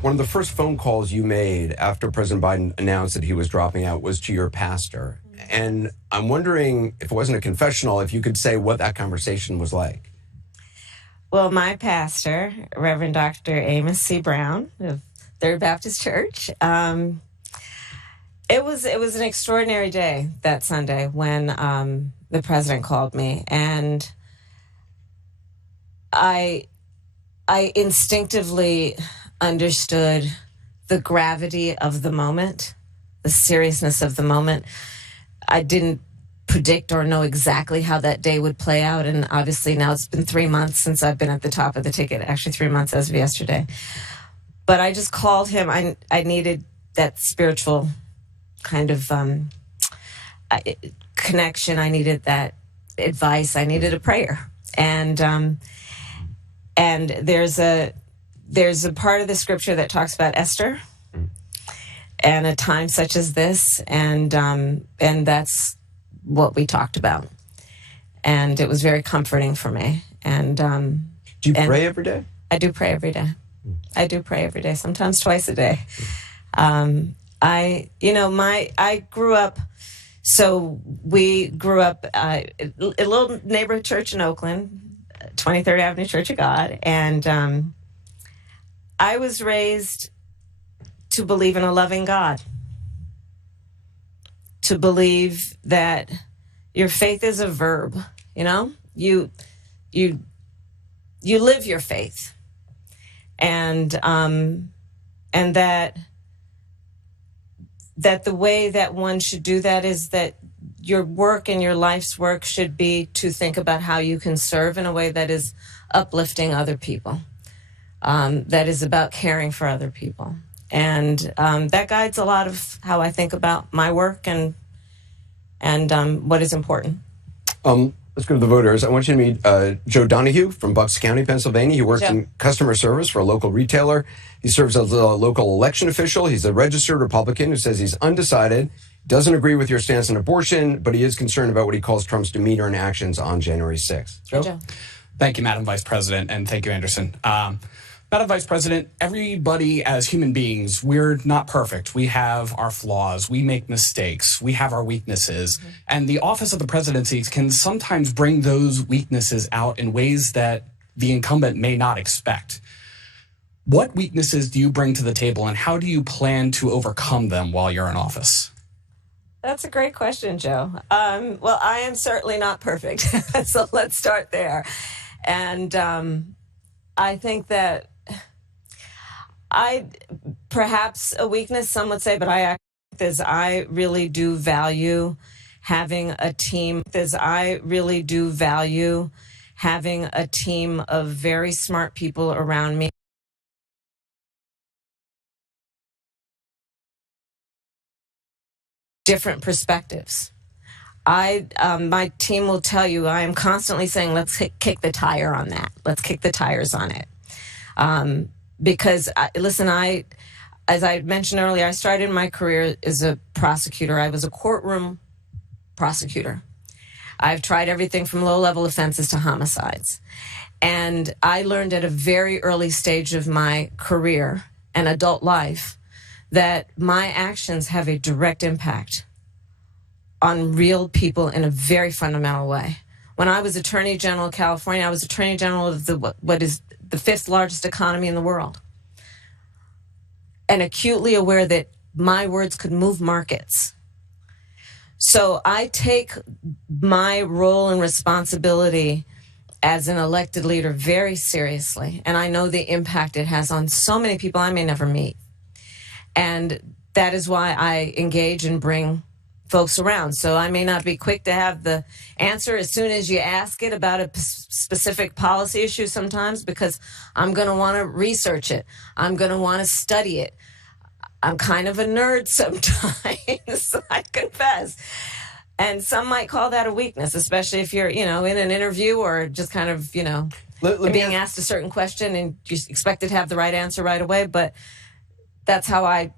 one of the first phone calls you made after President Biden announced that he was dropping out was to your pastor. And I'm wondering, if it wasn't a confessional, if you could say what that conversation was like. Well, my pastor, Reverend Dr. Amos C. Brown of Third Baptist Church, it was an extraordinary day that Sunday when the president called me. And I instinctively understood the gravity of the moment, the seriousness of the moment. I didn't predict or know exactly how that day would play out. And obviously now it's been 3 months since I've been at the top of the ticket, actually 3 months as of yesterday. But I just called him. I needed that spiritual kind of connection. I needed that advice. I needed a prayer. And there's a part of the scripture that talks about Esther and a time such as this, and that's what we talked about. And it was very comforting for me. And do you pray every day? I do pray every day. I do pray every day, sometimes twice a day. I grew up. So we grew up a little neighborhood church in Oakland, 23rd Avenue Church of God. And I was raised to believe in a loving God, to believe that your faith is a verb, you live your faith. And that the way that one should do that is that your work and your life's work should be to think about how you can serve in a way that is uplifting other people, that is about caring for other people. And that guides a lot of how I think about my work and what is important. Let's go to the voters. I want you to meet Joe Donahue from Bucks County, Pennsylvania. He works in customer service for a local retailer. He serves as a local election official. He's a registered Republican who says he's undecided, doesn't agree with your stance on abortion, but he is concerned about what he calls Trump's demeanor and actions on January 6th. Joe? Thank you, Madam Vice President, and thank you, Anderson. Madam Vice President, everybody as human beings, we're not perfect. We have our flaws. We make mistakes. We have our weaknesses. Mm-hmm. And the office of the presidency can sometimes bring those weaknesses out in ways that the incumbent may not expect. What weaknesses do you bring to the table, and how do you plan to overcome them while you're in office? That's a great question, Joe. Well, I am certainly not perfect. So let's start there. And I think that perhaps a weakness, some would say, but I really do value having a team. I really do value having a team of very smart people around me. Different perspectives. My team will tell you, I am constantly saying, let's kick the tire on that. Let's kick the tires on it. Because, as I mentioned earlier, I started my career as a prosecutor. I was a courtroom prosecutor. I've tried everything from low-level offenses to homicides. And I learned at a very early stage of my career and adult life that my actions have a direct impact on real people in a very fundamental way. When I was Attorney General of California, I was Attorney General of what is the 5th largest economy in the world, and acutely aware that my words could move markets. So I take my role and responsibility as an elected leader very seriously, and I know the impact it has on so many people I may never meet. And that is why I engage and bring folks around. So I may not be quick to have the answer as soon as you ask it about a specific policy issue sometimes, because I'm going to want to research it. I'm going to want to study it. I'm kind of a nerd sometimes, I confess. And some might call that a weakness, especially if you're, in an interview or just kind of, being asked a certain question and you expect to have the right answer right away. But that's how I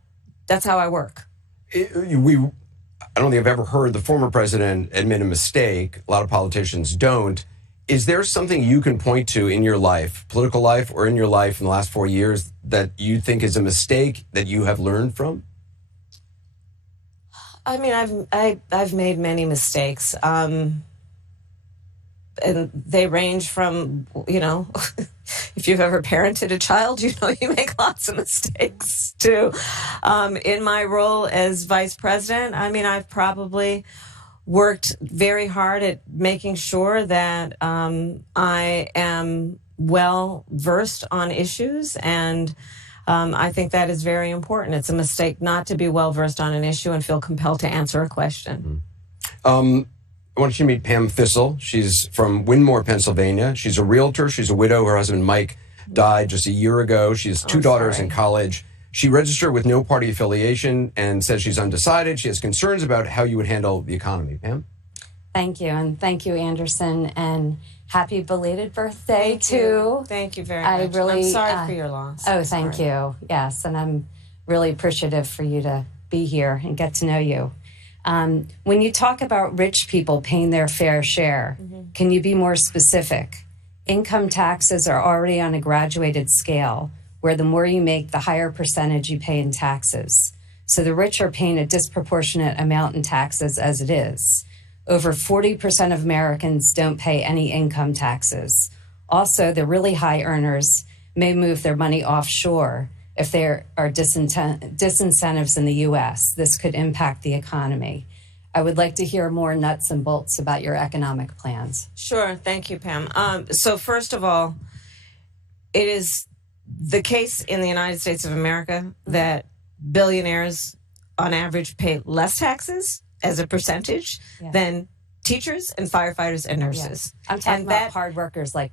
work. I don't think I've ever heard the former president admit a mistake. A lot of politicians don't. Is there something you can point to in your life, political life, or in your life in the last 4 years that you think is a mistake that you have learned from? I mean, I've made many mistakes. And they range from, if you've ever parented a child, you make lots of mistakes too. In my role as vice president, I've probably worked very hard at making sure that I am well versed on issues, and I think that is very important. It's a mistake not to be well versed on an issue and feel compelled to answer a question. I want you to meet Pam Thistle. She's from Winmore, Pennsylvania. She's a realtor. She's a widow. Her husband, Mike, died just a year ago. She has two daughters in college. She registered with no party affiliation and says she's undecided. She has concerns about how you would handle the economy. Pam? Thank you. And thank you, Anderson. And happy belated birthday, too. Thank you very much. I'm sorry for your loss. Oh, thank you. Yes. And I'm really appreciative for you to be here and get to know you. When you talk about rich people paying their fair share, can you be more specific? Income taxes are already on a graduated scale, where the more you make, the higher percentage you pay in taxes. So the rich are paying a disproportionate amount in taxes as it is. Over 40% of Americans don't pay any income taxes. Also, the really high earners may move their money offshore if there are disincentives in the U.S. This could impact the economy. I would like to hear more nuts and bolts about your economic plans. Sure. Thank you, Pam. So first of all, it is the case in the United States of America that billionaires on average pay less taxes as a percentage than teachers and firefighters and nurses. I'm talking about hard workers like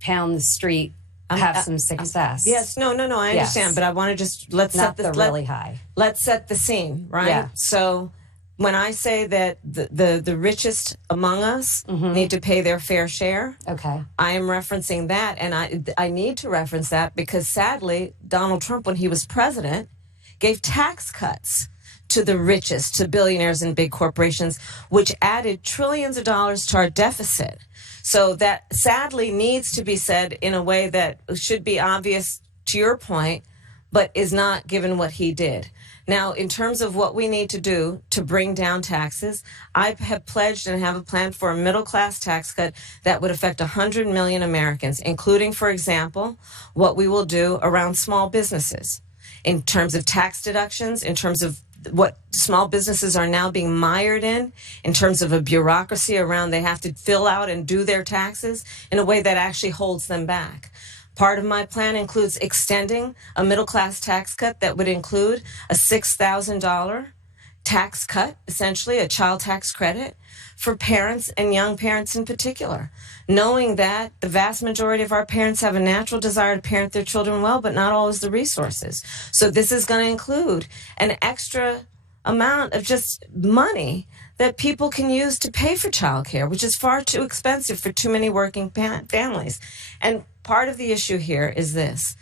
pound the street, have some success. Yes, no, I understand, but I want to just let's set the scene, right? Yeah. So when I say that the richest among us need to pay their fair share, I am referencing that, and I need to reference that because sadly, Donald Trump, when he was president, gave tax cuts to the richest, to billionaires and big corporations, which added trillions of dollars to our deficit. So that sadly needs to be said in a way that should be obvious to your point, but is not given what he did. Now, in terms of what we need to do to bring down taxes, I have pledged and have a plan for a middle-class tax cut that would affect 100 million Americans, including, for example, what we will do around small businesses in terms of tax deductions, in terms of what small businesses are now being mired in terms of a bureaucracy around they have to fill out and do their taxes in a way that actually holds them back. Part of my plan includes extending a middle-class tax cut that would include a $6,000 tax cut, essentially a child tax credit for parents and young parents in particular, knowing that the vast majority of our parents have a natural desire to parent their children well, but not always the resources. So this is going to include an extra amount of just money that people can use to pay for childcare, which is far too expensive for too many working families. And part of the issue here is this.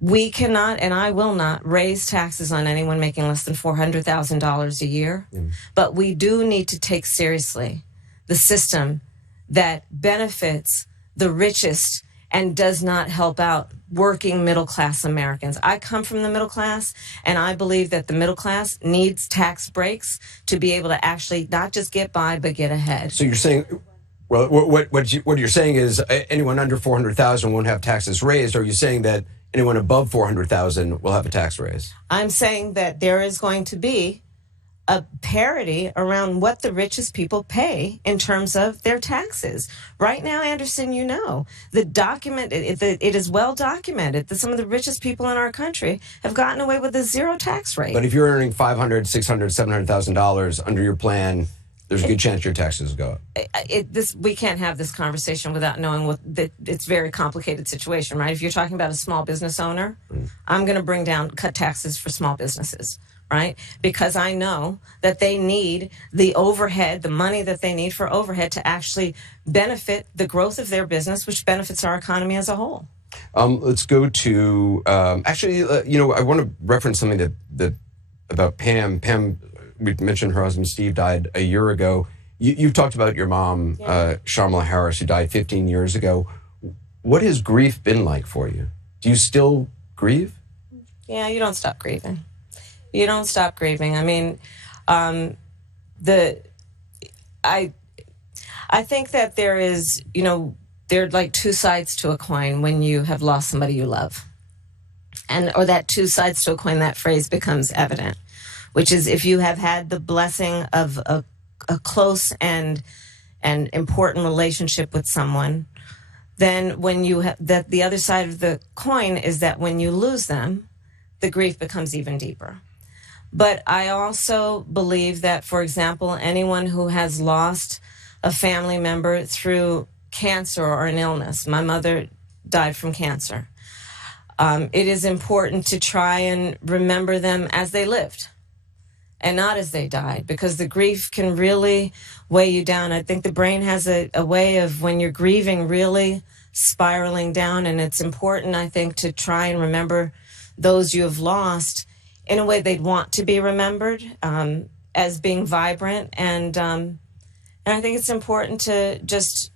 We cannot, and I will not, raise taxes on anyone making less than $400,000 a year. But we do need to take seriously the system that benefits the richest and does not help out working middle-class Americans. I come from the middle class, and I believe that the middle class needs tax breaks to be able to actually not just get by, but get ahead. So you're saying, well, what you're saying is anyone under $400,000 won't have taxes raised. Or are you saying that anyone above $400,000 will have a tax raise? I'm saying that there is going to be a parity around what the richest people pay in terms of their taxes. Right now, Anderson, you know, the document, it is well documented that some of the richest people in our country have gotten away with a zero tax rate. But if you're earning $500,000, $600,000, $700,000 under your plan, there's a good chance your taxes go up. We can't have this conversation without knowing it's a very complicated situation, right? If you're talking about a small business owner, I'm going to cut taxes for small businesses, right? Because I know that they need the overhead, the money that they need for overhead to actually benefit the growth of their business, which benefits our economy as a whole. Let's go to, I want to reference something that about Pam. Pam, we mentioned her husband Steve died a year ago. You've talked about your mom, Kamala Harris, who died 15 years ago. What has grief been like for you? Do you still grieve? Yeah, you don't stop grieving. You don't stop grieving. I mean, I think that there is, there are like two sides to a coin when you have lost somebody you love. Or that two sides to a coin, that phrase becomes evident, which is if you have had the blessing of a a close and important relationship with someone, then when you have that, the other side of the coin is that when you lose them, the grief becomes even deeper. But I also believe that, for example, anyone who has lost a family member through cancer or an illness, my mother died from cancer, it is important to try and remember them as they lived and not as they died, because the grief can really weigh you down. I think the brain has a way of, when you're grieving, really spiraling down, and it's important, I think, to try and remember those you have lost in a way they'd want to be remembered, as being vibrant. And I think it's important to just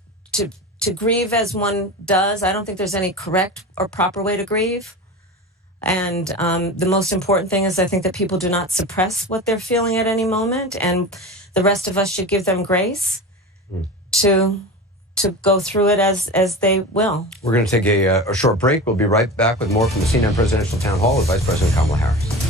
to grieve as one does. I don't think there's any correct or proper way to grieve. And the most important thing is, I think, that people do not suppress what they're feeling at any moment, and the rest of us should give them grace to go through it as they will. We're going to take a short break. We'll be right back with more from the CNN Presidential Town Hall with Vice President Kamala Harris.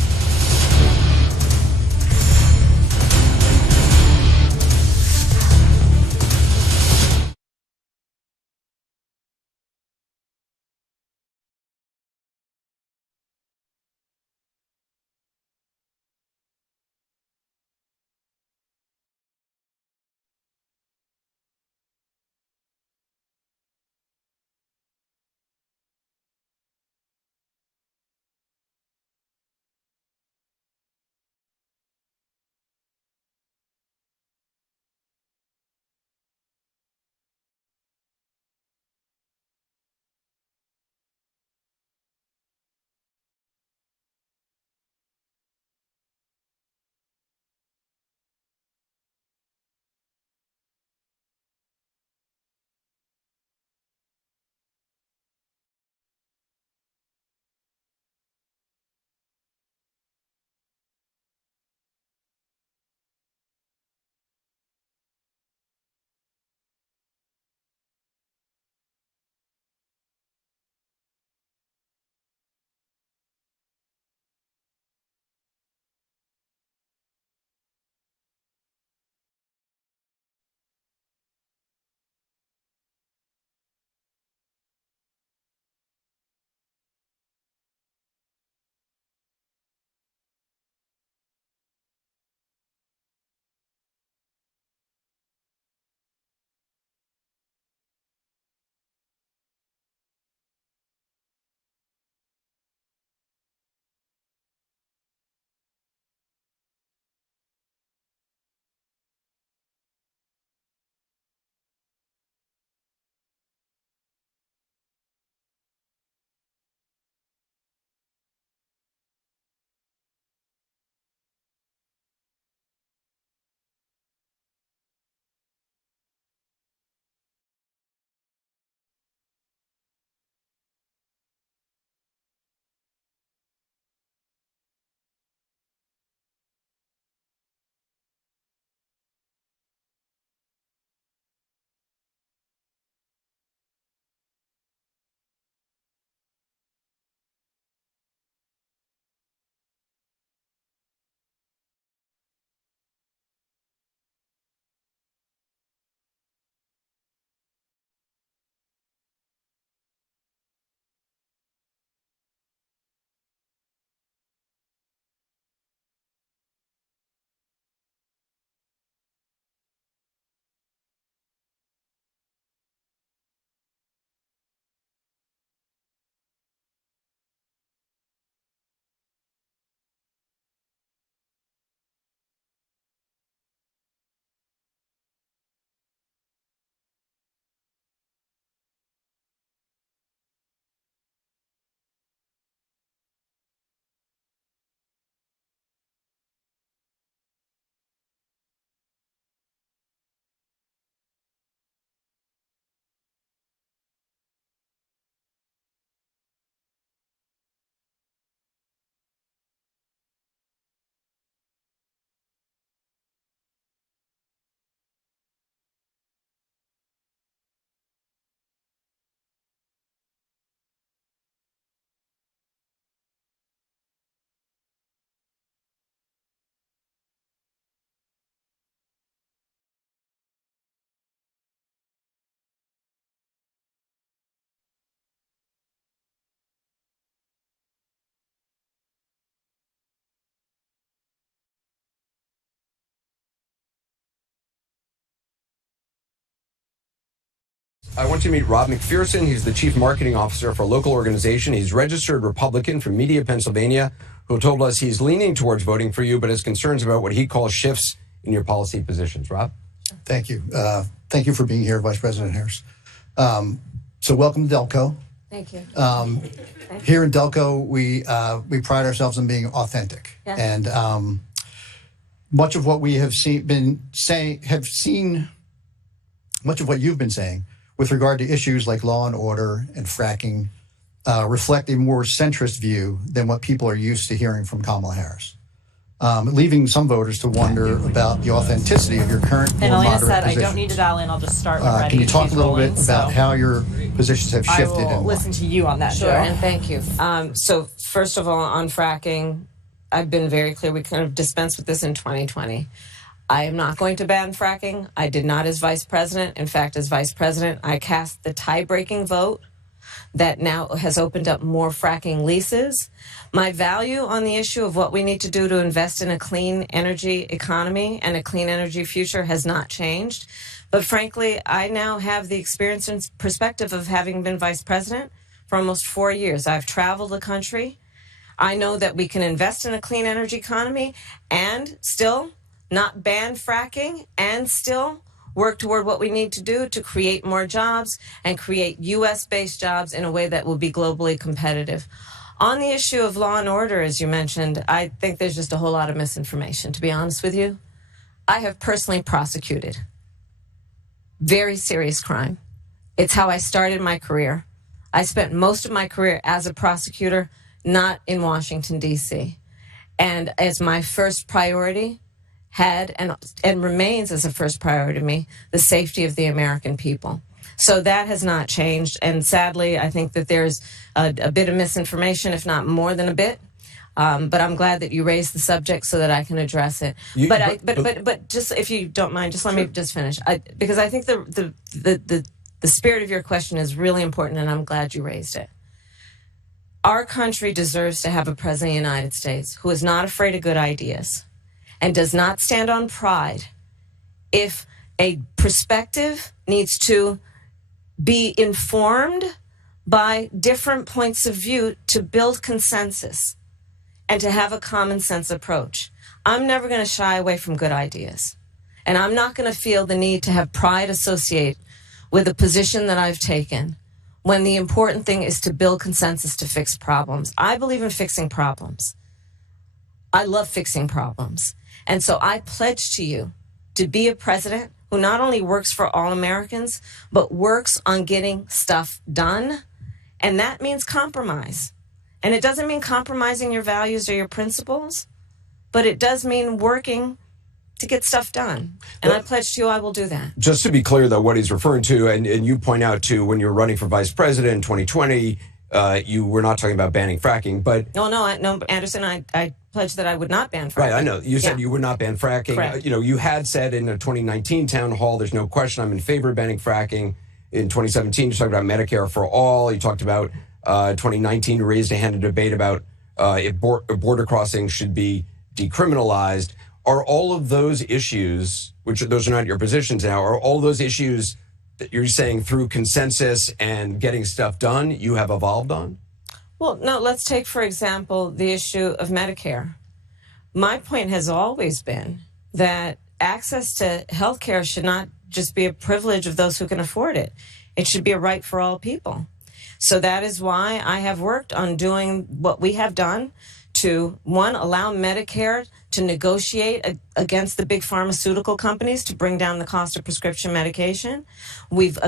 I want you to meet Rob McPherson. He's the Chief Marketing Officer for a local organization. He's registered Republican from Media, Pennsylvania, who told us he's leaning towards voting for you, but has concerns about what he calls shifts in your policy positions. Rob? Thank you. Thank you for being here, Vice President Harris. So welcome to Delco. Thank you. Here in Delco, we pride ourselves on being authentic. Yeah. And much of what we have much of what you've been saying with regard to issues like law and order and fracking reflect a more centrist view than what people are used to hearing from Kamala Harris. Leaving some voters to wonder about the authenticity of your current And more Elena moderate said, position. I don't need to dial in. I'll just start when ready. Can you and talk a she's little rolling, bit about how your positions have shifted? I will listen to you on that, Sure, Joe. and thank you. So first of all, on fracking, I've been very clear. We kind of dispensed with this in 2020. I am not going to ban fracking. I did not as vice president. In fact, as vice president, I cast the tie-breaking vote that now has opened up more fracking leases. My value on the issue of what we need to do to invest in a clean energy economy and a clean energy future has not changed. But frankly, I now have the experience and perspective of having been vice president for almost 4 years. I've traveled the country. I know that we can invest in a clean energy economy and still not ban fracking and still work toward what we need to do to create more jobs and create U.S.-based jobs in a way that will be globally competitive. On the issue of law and order, as you mentioned, I think there's just a whole lot of misinformation, to be honest with you. I have personally prosecuted very serious crime. It's how I started my career. I spent most of my career as a prosecutor, not in Washington, D.C. And as my first priority had and remains as a first priority to me, the safety of the American people. So that has not changed. And sadly, I think that there's a bit of misinformation, if not more than a bit. But I'm glad that you raised the subject so that I can address it. But just if you don't mind, just let me just finish. Because I think the spirit of your question is really important, and I'm glad you raised it. Our country deserves to have a president of the United States who is not afraid of good ideas and does not stand on pride. If a perspective needs to be informed by different points of view to build consensus and to have a common sense approach, I'm never going to shy away from good ideas. And I'm not going to feel the need to have pride associate with a position that I've taken when the important thing is to build consensus to fix problems. I believe in fixing problems. I love fixing problems. And so I pledge to you to be a president who not only works for all Americans, but works on getting stuff done. And that means compromise. And it doesn't mean compromising your values or your principles, but it does mean working to get stuff done. And I pledge to you I will do that. Just to be clear, though, what he's referring to, and you point out, too, when you were running for vice president in 2020, you were not talking about banning fracking, but... No, Anderson, I pledged that I would not ban fracking. Right, I know. You said you would not ban fracking. Correct. You had said in the 2019 town hall, there's no question I'm in favor of banning fracking. In 2017, you talked about Medicare for all. You talked about 2019, you raised a hand in debate about if border crossings should be decriminalized. Are all of those issues, which those are not your positions now, are all those issues that you're saying through consensus and getting stuff done you have evolved on? Well, no, let's take, for example, the issue of Medicare. My point has always been that access to health care should not just be a privilege of those who can afford it. It should be a right for all people. So that is why I have worked on doing what we have done to, one, allow Medicare to negotiate against the big pharmaceutical companies to bring down the cost of prescription medication. We've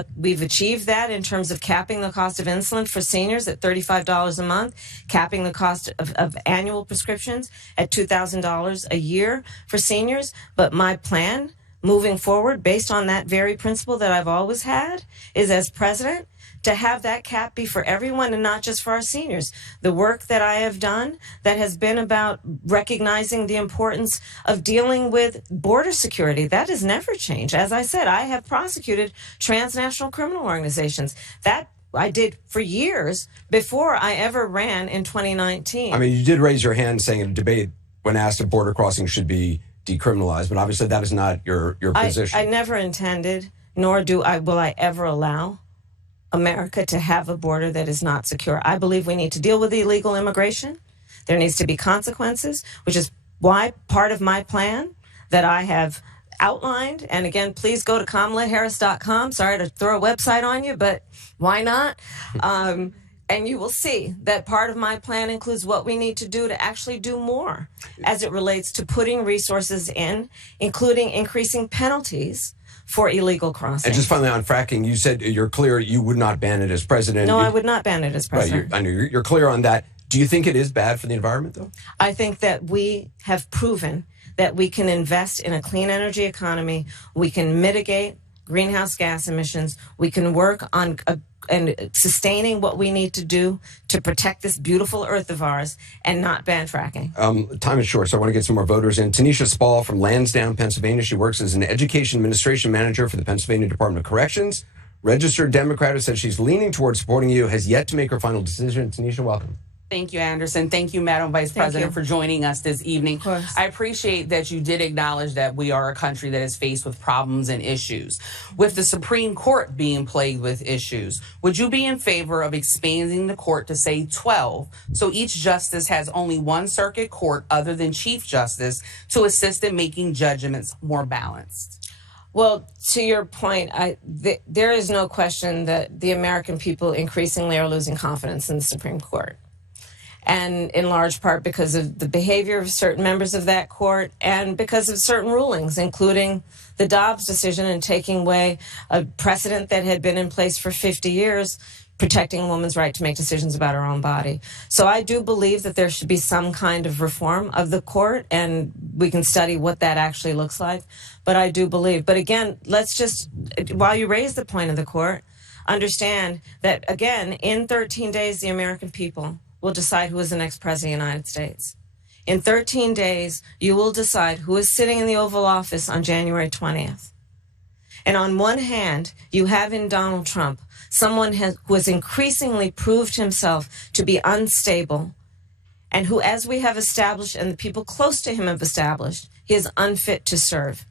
achieved that in terms of capping the cost of insulin for seniors at $35 a month, capping the cost of annual prescriptions at $2,000 a year for seniors. But my plan moving forward, based on that very principle that I've always had, is as president, to have that cap be for everyone and not just for our seniors. The work that I have done that has been about recognizing the importance of dealing with border security, that has never changed. As I said, I have prosecuted transnational criminal organizations. That I did for years before I ever ran in 2019. I mean, you did raise your hand saying in a debate when asked if border crossing should be decriminalized, but obviously that is not your position. I never intended, nor will I ever allow America to have a border that is not secure. I believe we need to deal with illegal immigration. There needs to be consequences, which is why part of my plan that I have outlined, and again, please go to KamalaHarris.com. Sorry to throw a website on you, but why not? And you will see that part of my plan includes what we need to do to actually do more as it relates to putting resources in, including increasing penalties for illegal crossing. And just finally on fracking, you said you're clear you would not ban it as president. No, I would not ban it as president. Right, I know you're clear on that. Do you think it is bad for the environment, though? I think that we have proven that we can invest in a clean energy economy. We can mitigate greenhouse gas emissions. We can work on and sustaining what we need to do to protect this beautiful earth of ours and not ban fracking. Time is short, so I want to get some more voters in. Tanisha Spall from Lansdowne, Pennsylvania. She works as an education administration manager for the Pennsylvania Department of Corrections. Registered Democrat who says she's leaning towards supporting you, has yet to make her final decision. Tanisha, welcome. Thank you, Anderson. Thank you, Madam Vice President, for joining us this evening. Of course. I appreciate that you did acknowledge that we are a country that is faced with problems and issues. With the Supreme Court being plagued with issues, would you be in favor of expanding the court to, say, 12, so each justice has only one circuit court other than Chief Justice to assist in making judgments more balanced? Well, to your point, there is no question that the American people increasingly are losing confidence in the Supreme Court. And in large part because of the behavior of certain members of that court and because of certain rulings, including the Dobbs decision and taking away a precedent that had been in place for 50 years, protecting a woman's right to make decisions about her own body. So I do believe that there should be some kind of reform of the court, and we can study what that actually looks like. But I do believe. But again, let's just, while you raise the point of the court, understand that, again, in 13 days, the American people will decide who is the next president of the United States. In 13 days, you will decide who is sitting in the Oval Office on January 20th. And on one hand, you have in Donald Trump someone who has increasingly proved himself to be unstable and who, as we have established and the people close to him have established, he is unfit to serve.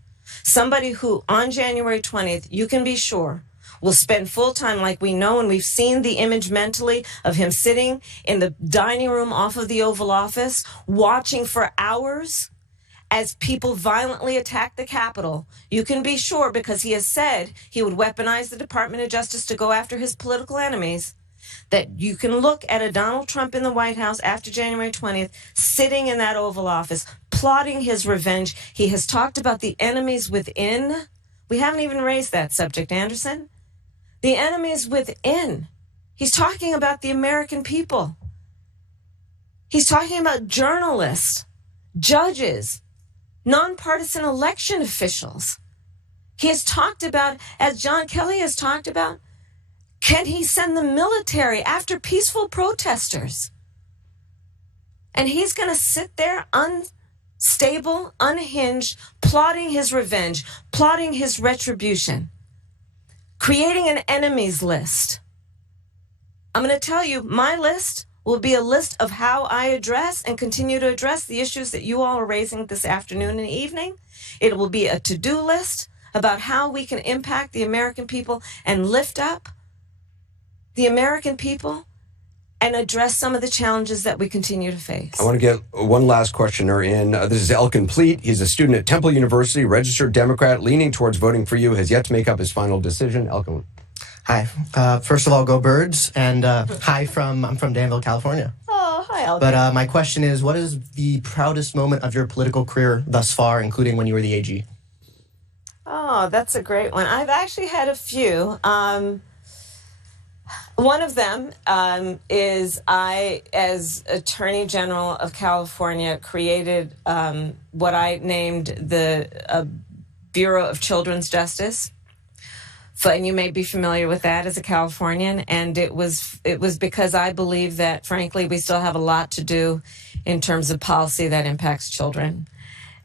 Somebody who, on January 20th, you can be sure will spend full time, like we know, and we've seen the image mentally of him sitting in the dining room off of the Oval Office, watching for hours as people violently attack the Capitol. You can be sure, because he has said he would weaponize the Department of Justice to go after his political enemies, that you can look at a Donald Trump in the White House after January 20th, sitting in that Oval Office, plotting his revenge. He has talked about the enemies within. We haven't even raised that subject, Anderson. The enemies within. He's talking about the American people. He's talking about journalists, judges, nonpartisan election officials. He has talked about, as John Kelly has talked about, can he send the military after peaceful protesters? And he's going to sit there unstable, unhinged, plotting his revenge, plotting his retribution, creating an enemies list. I'm going to tell you, my list will be a list of how I address and continue to address the issues that you all are raising this afternoon and evening. It will be a to-do list about how we can impact the American people and lift up the American people and address some of the challenges that we continue to face. I want to get one last questioner in. This is Elkin Pleat. He's a student at Temple University, registered Democrat, leaning towards voting for you, has yet to make up his final decision. Elkin. Hi. First of all, go Birds. And hi I'm from Danville, California. Oh, hi, Elkin. But my question is, what is the proudest moment of your political career thus far, including when you were the AG? Oh, that's a great one. I've actually had a few. One of them is I, as Attorney General of California, created what I named the Bureau of Children's Justice. And you may be familiar with that as a Californian. And it was because I believe that, frankly, we still have a lot to do in terms of policy that impacts children.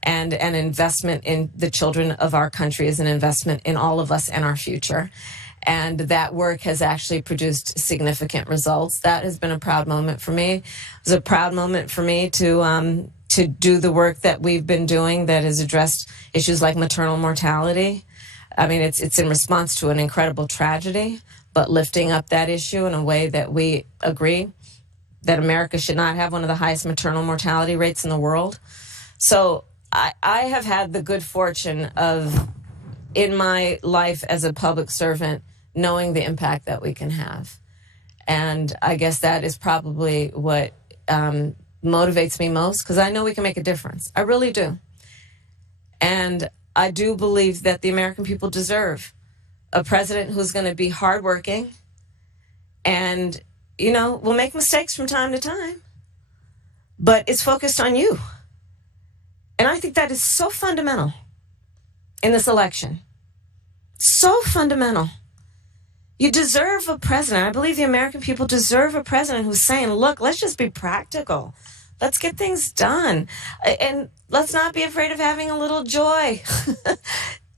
And an investment in the children of our country is an investment in all of us and our future. And that work has actually produced significant results. That has been a proud moment for me. It was a proud moment for me to do the work that we've been doing that has addressed issues like maternal mortality. I mean, it's in response to an incredible tragedy, but lifting up that issue in a way that we agree that America should not have one of the highest maternal mortality rates in the world. So I have had the good fortune of, in my life as a public servant, knowing the impact that we can have. And I guess that is probably what motivates me most, because I know we can make a difference. I really do. And I do believe that the American people deserve a president who's going to be hardworking and, you know, will make mistakes from time to time, but is focused on you. And I think that is so fundamental in this election. So fundamental. You deserve a president. I believe the American people deserve a president who's saying, look, let's just be practical. Let's get things done. And let's not be afraid of having a little joy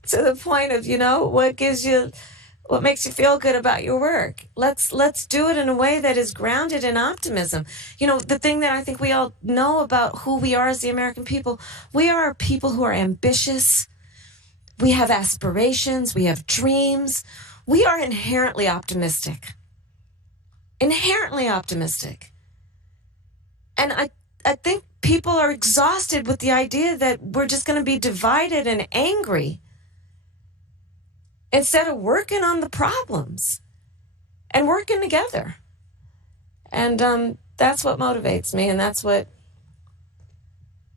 to the point of, you know, what makes you feel good about your work. Let's do it in a way that is grounded in optimism. You know, the thing that I think we all know about who we are as the American people, we are people who are ambitious. We have aspirations. We have dreams. We are inherently optimistic. Inherently optimistic. And I think people are exhausted with the idea that we're just going to be divided and angry instead of working on the problems and working together. And that's what motivates me, and that's what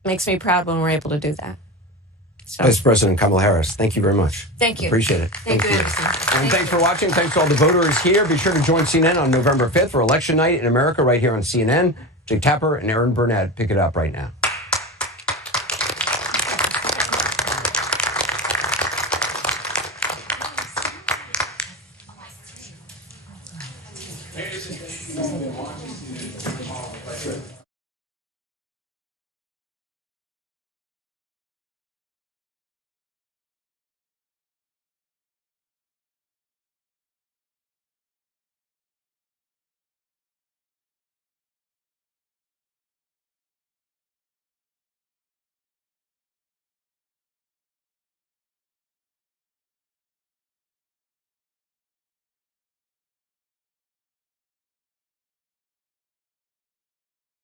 makes me proud when we're able to do that. So. Vice President Kamala Harris, thank you very much. Thank you. Appreciate it. Thank you, Anderson. And thanks for watching. Thanks to all the voters here. Be sure to join CNN on November 5th for Election Night in America right here on CNN. Jake Tapper and Aaron Burnett pick it up right now. Hey,